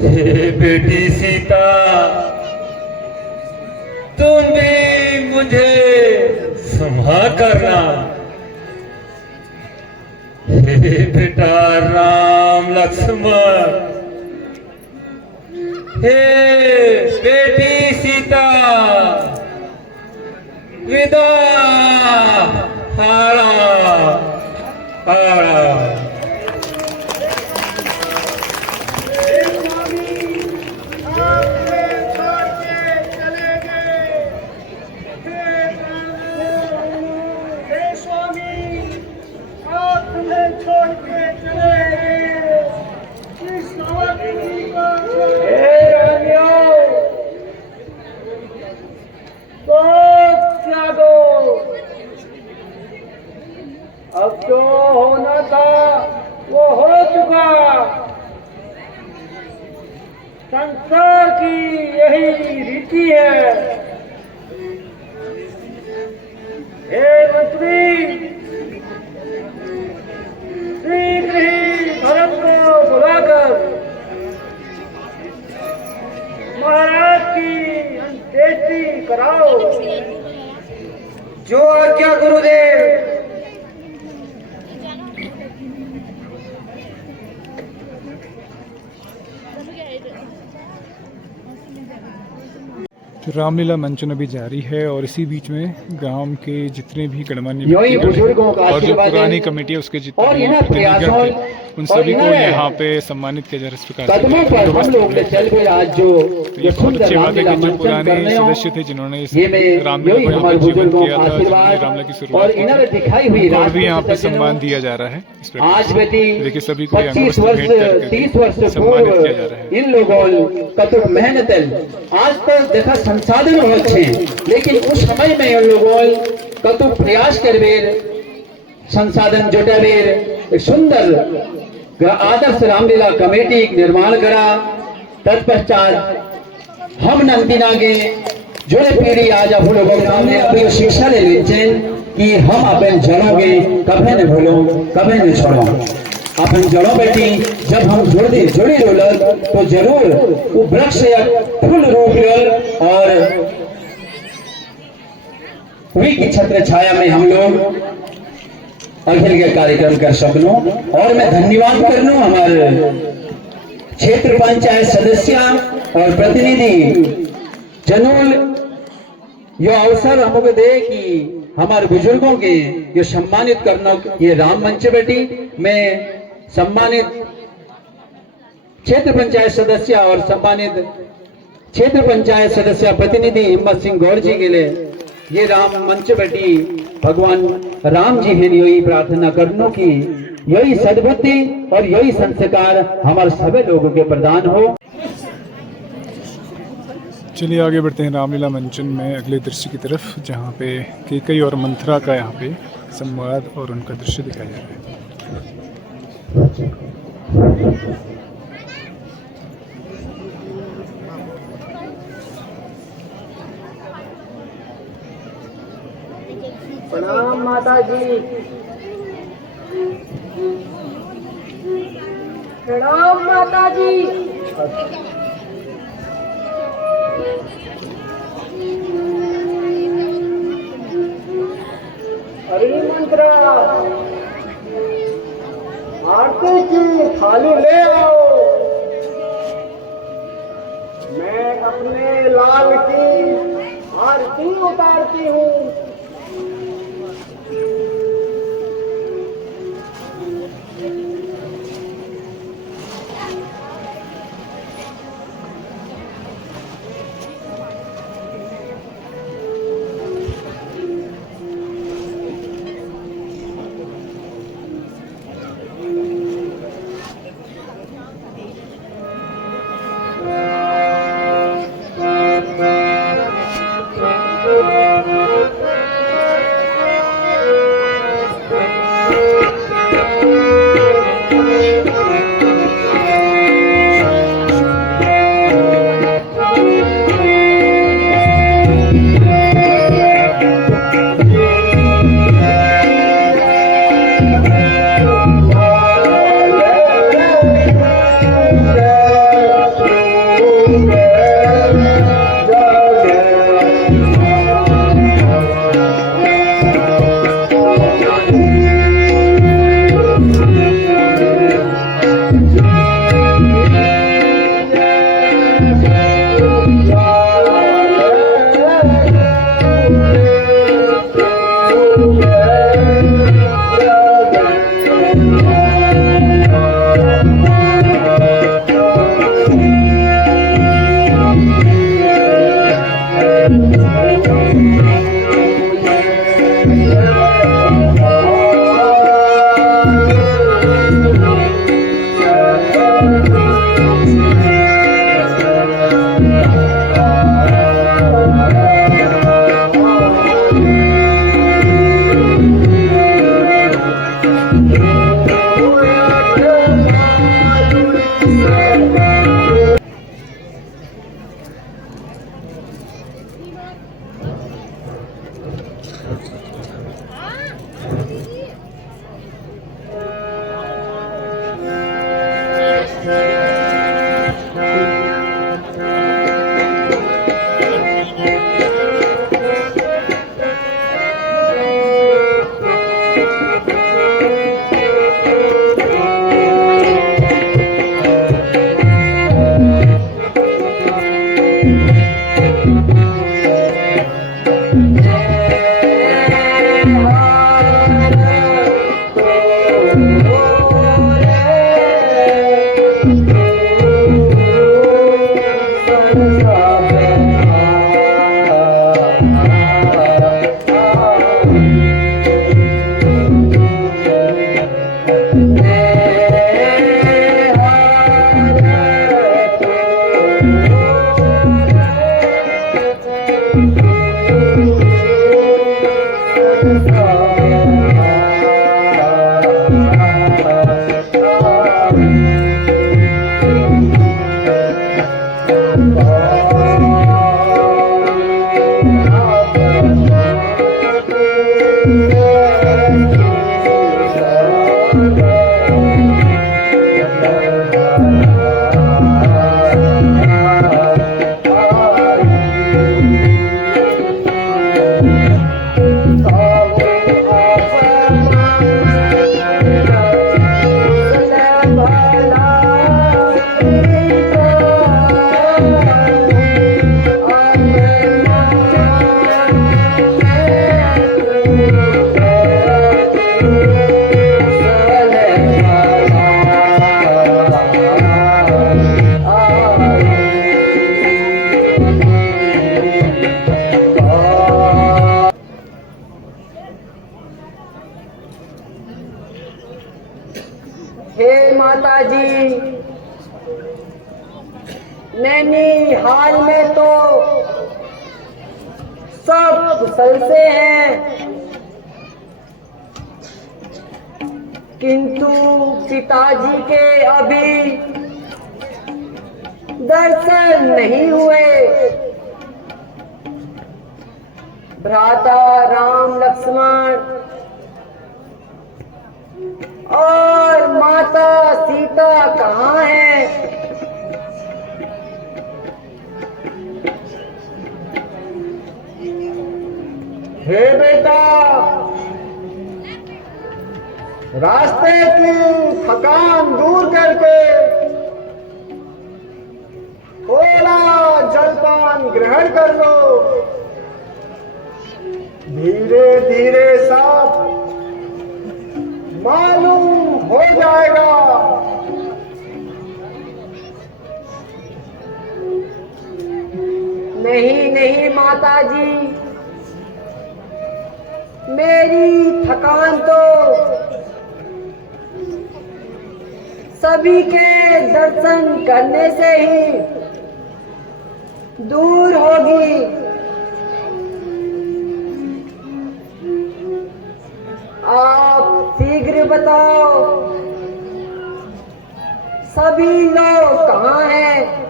हे बेटी सीता, तुम भी मुझे क्षमा करना। हे बेटा राम लक्ष्मण, हे बेटी सीता, विदा। हारा हारा। अब जो होना था वो हो चुका। संसार की यही रीति है। हे मंत्री, शीघ्र ही भरत को बुलाकर महाराज की अंत्येष्टि कराओ। जो आज्ञा गुरुदेव। तो रामलीला मंचन अभी जारी है और इसी बीच में गांव के जितने भी गणमान्य योही व्यक्तिगण बुजुर्गों का और जो आशीर्वाद पुरानी है कमेटी है उसके जितने और भी इन्हें प्रतिनिधिगण प्रयासों थे उन और सभी को इन्हें यहाँ पे सम्मानित किया जा रहा है इस प्रकार से। कदमों पर हम लोग ने चल के आज जो तो ये बहुत सुंदर अच्छी बात है रामलीला कि जो मंचन पुराने करने हो, सदस्य थे जिन्होंने इस ये मैं रामलीला यही को यहाँ हमारे पे जीवन बुजुर्गों किया का था, जिन्होंने आशीर्वाद रामलीला की और शुरुआत की इन्होंने थी, दिखाई हुई उनको भी यहाँ पे राष्ट्र सम्मान दिया जा रहा है इस प्रकार आज से। बेटी देखिए सभी को 25 वर्ष 30 वर्ष सम्मानित पूर्व किया जा रहा है। इन लोगों कतुक मेहनत आज तक देखा संसाधन बहुत थे, लेकिन उस समय में इन लोगों कतुक प्रयास करबेर संसाधन जुटाबेर एक सुंदर आदर्श रामलीला कमेटी निर्माण करा। तत्पश्चात हम नंदिनागे जुड़े पीढ़ी आज आप लोगों के सामने अपनी शिक्षा ले लीजिए कि हम अपन जड़ों के कभी न भूलो कभी न छोड़ो। अपन जड़ों बेटी जब हम जुड़ी रोल तो जरूर वो वृक्ष या फूल रूप लेल और वही की छत्र छाया में हम लोग अखिल के कार्यक्रम कर सकूं। और मैं धन्यवाद करनू हमारे क्षेत्र पंचायत सदस्य और प्रतिनिधि जनूल यो अवसर हमको दे कि हमारे बुजुर्गों के ये सम्मानित करना। ये राम मंच बेटी में सम्मानित क्षेत्र पंचायत सदस्य और सम्मानित क्षेत्र पंचायत सदस्य प्रतिनिधि हिम्मत सिंह गौड़ जी के लिए ये राम मंच बेटी भगवान राम जी है यही प्रार्थना करनो की यही सद्बुद्धि और यही संस्कार हमारे सभी लोगों के प्रदान हो। चलिए आगे बढ़ते हैं रामलीला मंचन में अगले दृश्य की तरफ, जहाँ पे केकई और मंथरा का यहाँ पे संवाद और उनका दृश्य दिखाया जा रहा है। प्रणाम माता जी। प्रणाम माता जी। हरि मंत्रा आरती की थाली ले आओ। मैं अपने लाल की आरती उतारती हूँ। हे माता जी, नैनीहाल में तो सब कुशल से हैं, किंतु पिताजी के अभी दर्शन नहीं हुए। भ्राता राम लक्ष्मण और माता सीता कहाँ हैं? हे बेटा, रास्ते की थकान दूर करके थोड़ा जलपान ग्रहण कर लो। धीरे धीरे सब मालूम हो जाएगा। नहीं नहीं माता जी, मेरी थकान तो सभी के दर्शन करने से ही दूर होगी। आप शीघ्र बताओ, सभी लोग कहाँ हैं?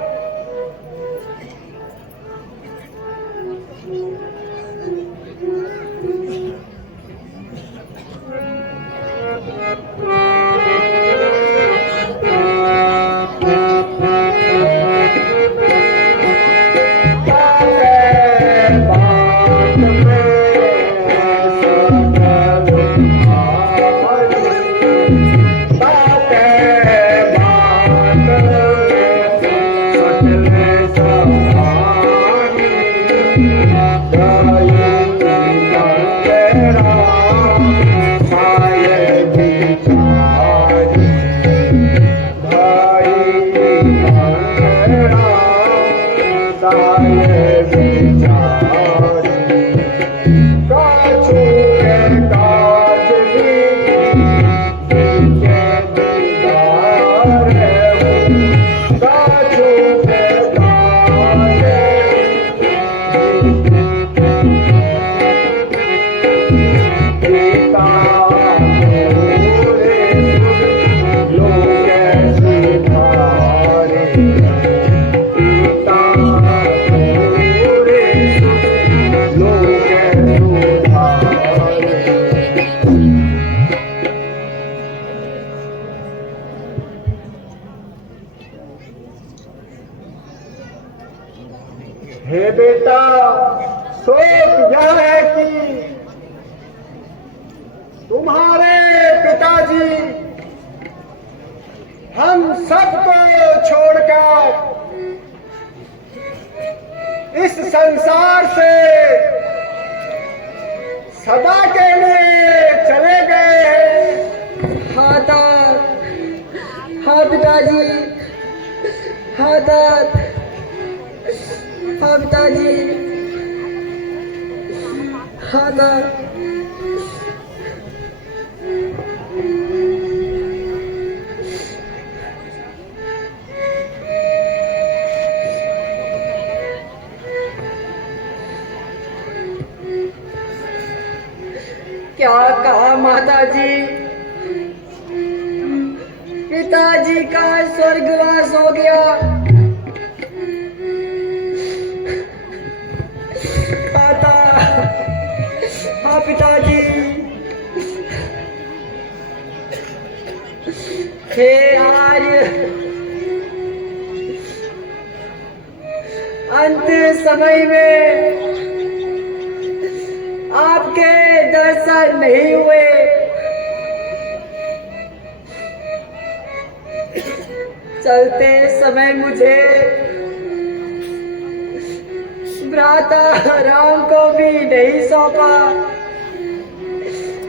हे बेटा, सोच यह है कि तुम्हारे पिताजी हम सबको छोड़कर इस संसार से सदा के लिए चले गए हैं। हाँ तात, हाँ पिताजी, हाँ तात, हाँ पिताजी, हाँ तात। क्या कहा माता जी? पिताजी का स्वर्गवास हो गया। माता, हाँ पिताजी, फिर आज अंत समय में आपके दर्शन नहीं हुए। चलते समय मुझे भ्राता राम को भी नहीं सौंपा।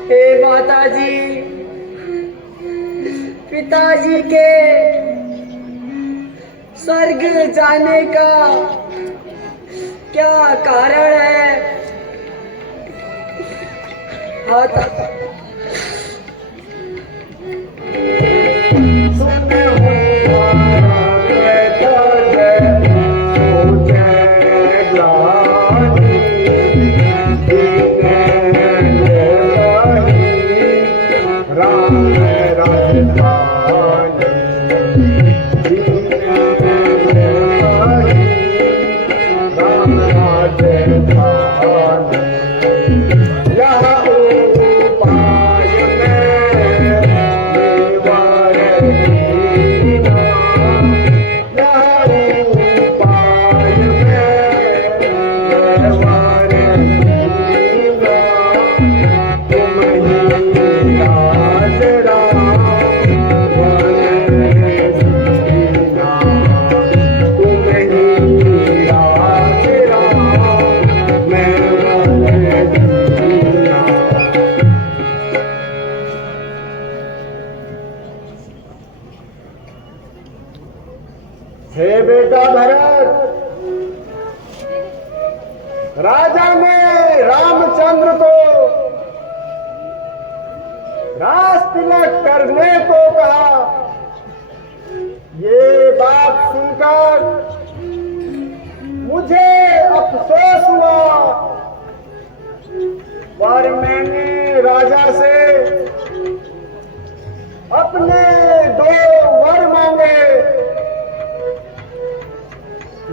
हे माता जी, पिताजी के स्वर्ग जाने का क्या कारण है? हाँ हे बेटा भरत, राजा ने रामचंद्र को रास तिलक करने को कहा। ये बात सुनकर मुझे अफसोस हुआ, पर मैंने राजा से अपने 2 वर मांगे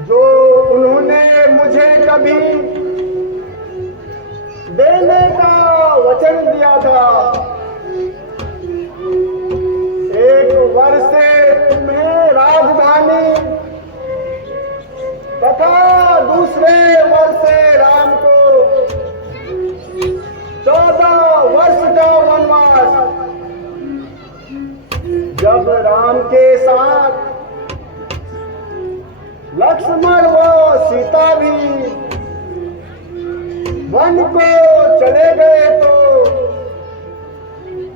जो उन्होंने मुझे कभी देने का वचन दिया था। एक वर से तुम्हें राजधानी तथा दूसरे वर से राम को 14 वर्ष का वनवास। जब राम के साथ लक्ष्मण व सीता भी वन को चले गए तो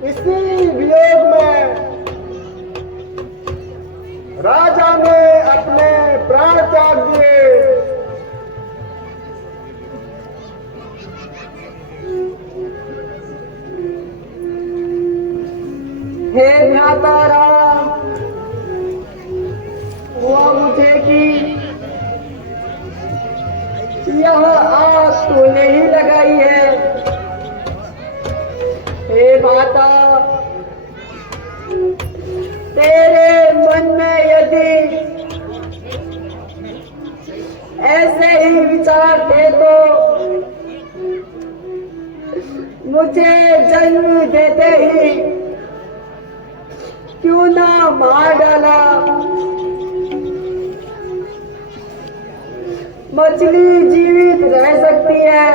इसी वियोग में राजा ने अपने प्राण त्याग दिए। हे भ्राता राम, हुआ मुझे कि यह आग तूने ही लगाई है। हे माता, तेरे मन में यदि ऐसे ही विचार थे तो मुझे जन्म देते ही क्यों ना मार डाला। मछली जीवित रह सकती है,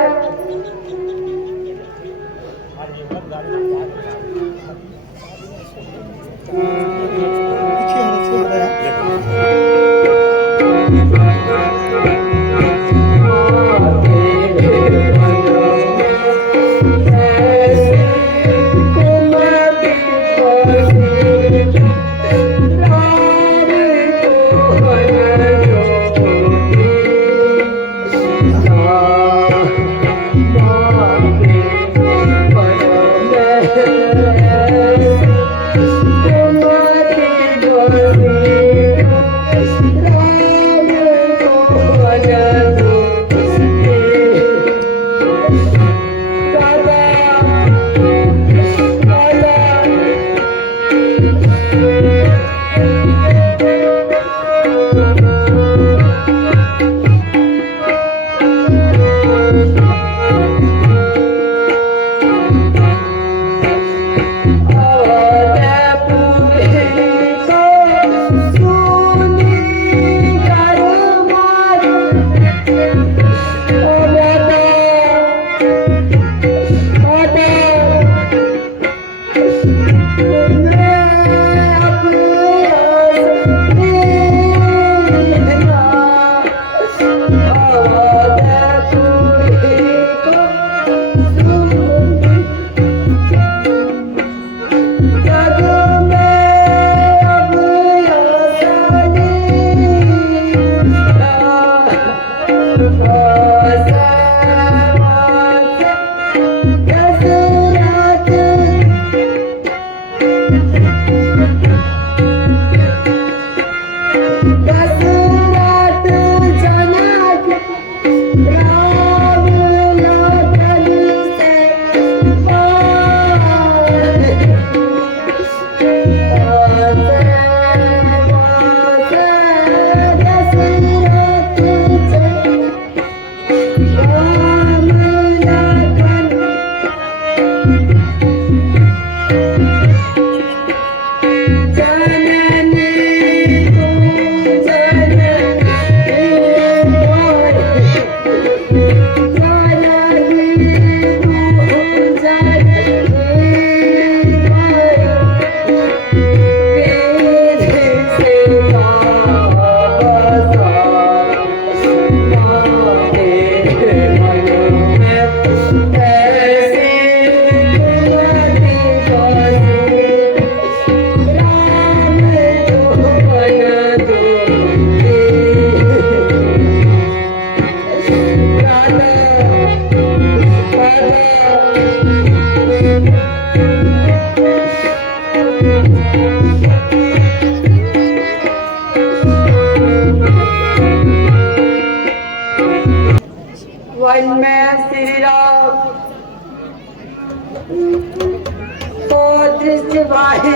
भाई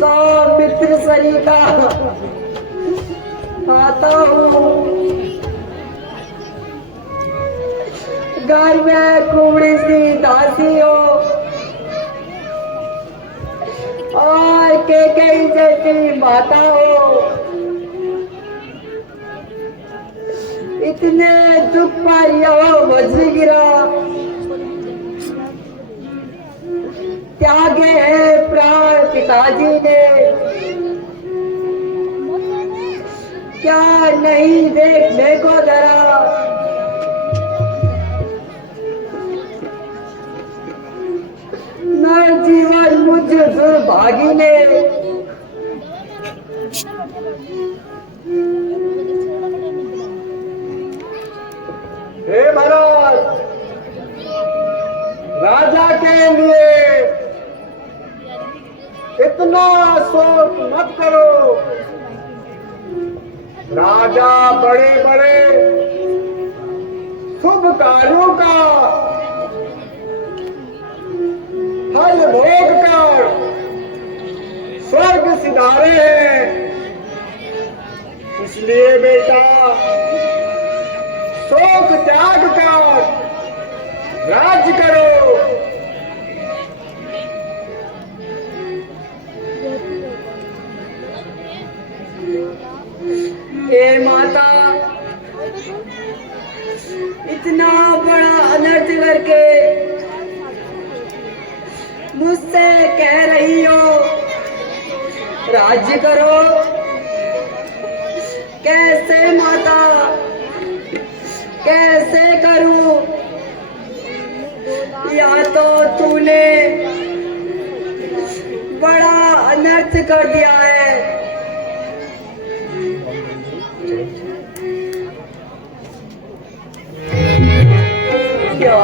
सौ मित्र सरिता आता हूँ घर में कुबड़ी सी दासी हो और के कई जैसी माता हो, इतने दुख पर यह वज्र गिरा, त्यागे है प्राण पिताजी ने, क्या नहीं देखने को धरा। न जीवन मुझ दुर्भागी ने, हे महाराज, राजा के लिए इतना शोक मत करो। राजा बड़े बड़े शुभ कार्यों का फल भोग कर स्वर्ग सिधारे हैं, इसलिए बेटा शोक त्याग कर राज करो। हे माता, इतना बड़ा अनर्थ करके मुझसे कह रही हो राज्य करो, कैसे माता, कैसे करूं? या तो तूने बड़ा अनर्थ कर दिया है। क्या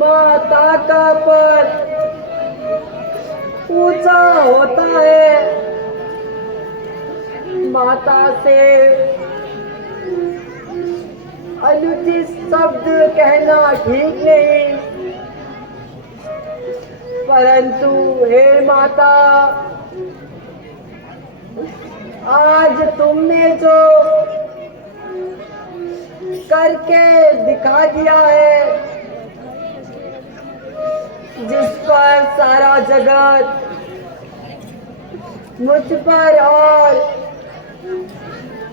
माता का पद ऊंचा होता है, माता से अनुचित शब्द कहना ठीक नहीं, परंतु हे माता, आज तुमने जो करके दिखा दिया है, जिस पर सारा जगत मुझ पर और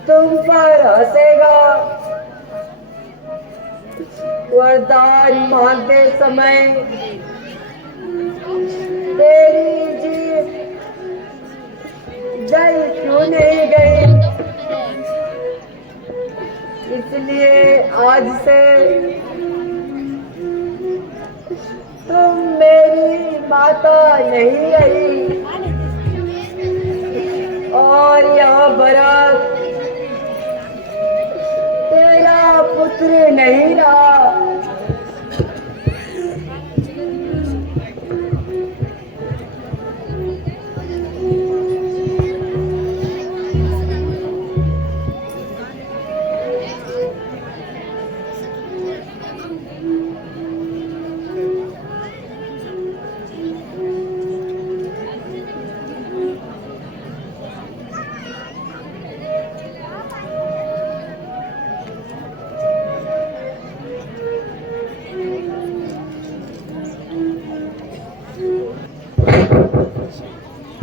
तुम पर हंसेगा, वरदान मांगते समय तेरी जीभ जल क्यों नहीं गई? इसलिए आज से तुम मेरी माता नहीं रही और यह भरत तेरा पुत्र नहीं रहा।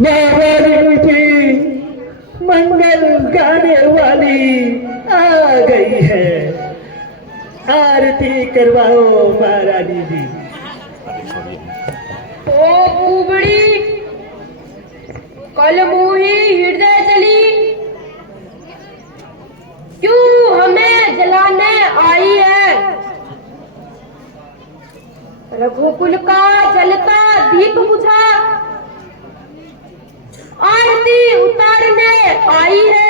महारानी की मंगल गाने वाली आ गई है, आरती करवाओ महारानी जी। ओ कुबड़ी कल मोही हृदय चली, क्यों हमें जलाने आई है? रघुकुल का जलता दीप बुझा, आरती उतारने आई है।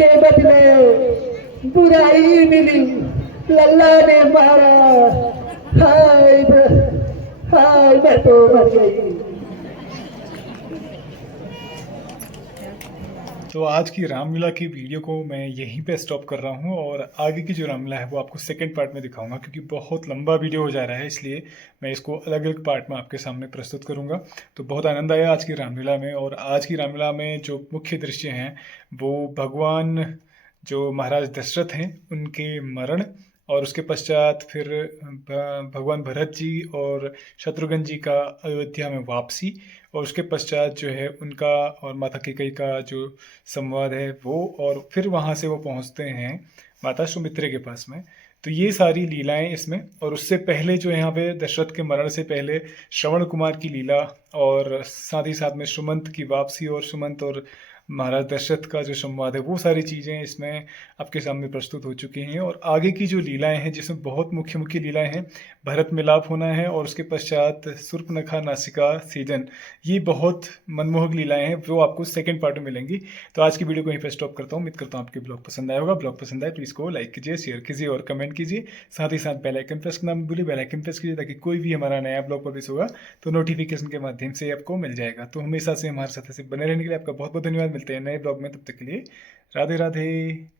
के बदले बुराई मिली, लल्ला ने मारा, हाय मैं तो मर गई। तो आज की रामलीला की वीडियो को मैं यहीं पे स्टॉप कर रहा हूँ और आगे की जो रामलीला है वो आपको सेकंड पार्ट में दिखाऊंगा, क्योंकि बहुत लंबा वीडियो हो जा रहा है, इसलिए मैं इसको अलग अलग पार्ट में आपके सामने प्रस्तुत करूँगा। तो बहुत आनंद आया आज की रामलीला में। और आज की रामलीला में जो मुख्य दृश्य हैं वो भगवान जो महाराज दशरथ हैं उनके मरण, और उसके पश्चात फिर भगवान भरत जी और शत्रुघ्न जी का अयोध्या में वापसी, और उसके पश्चात जो है उनका और माता कैकेयी का जो संवाद है वो, और फिर वहाँ से वो पहुँचते हैं माता सुमित्रा के पास में। तो ये सारी लीलाएं इसमें, और उससे पहले जो यहाँ पे दशरथ के मरण से पहले श्रवण कुमार की लीला, और साथ ही साथ में सुमंत की वापसी और सुमंत और महाराज दशरथ का जो संवाद है वो सारी चीज़ें इसमें आपके सामने प्रस्तुत हो चुकी हैं। और आगे की जो लीलाएं हैं जिसमें बहुत मुख्य मुख्य लीलाएं हैं, भरत मिलाप होना है और उसके पश्चात सूर्पनखा नासिका सीजन, ये बहुत मनमोहक लीलाएं हैं, वो आपको सेकंड पार्ट में मिलेंगी। तो आज की वीडियो को यहीं पर स्टॉप करता हूँ। उम्मीद करता हूँ आपके ब्लॉग पसंद आया होगा। ब्लॉग पसंद आए तो इसको लाइक कीजिए, शेयर कीजिए और कमेंट कीजिए। साथ ही साथ बेल आइकन प्रेस करना मत भूलिए, बेल आइकन प्रेस कीजिए ताकि कोई भी हमारा नया ब्लॉग पब्लिश होगा तो नोटिफिकेशन के माध्यम से आपको मिल जाएगा। तो हमेशा से हमारे साथ ऐसे बने रहने के लिए आपका बहुत बहुत धन्यवाद। मिलते हैं नए ब्लॉग में, तब तक के लिए राधे राधे।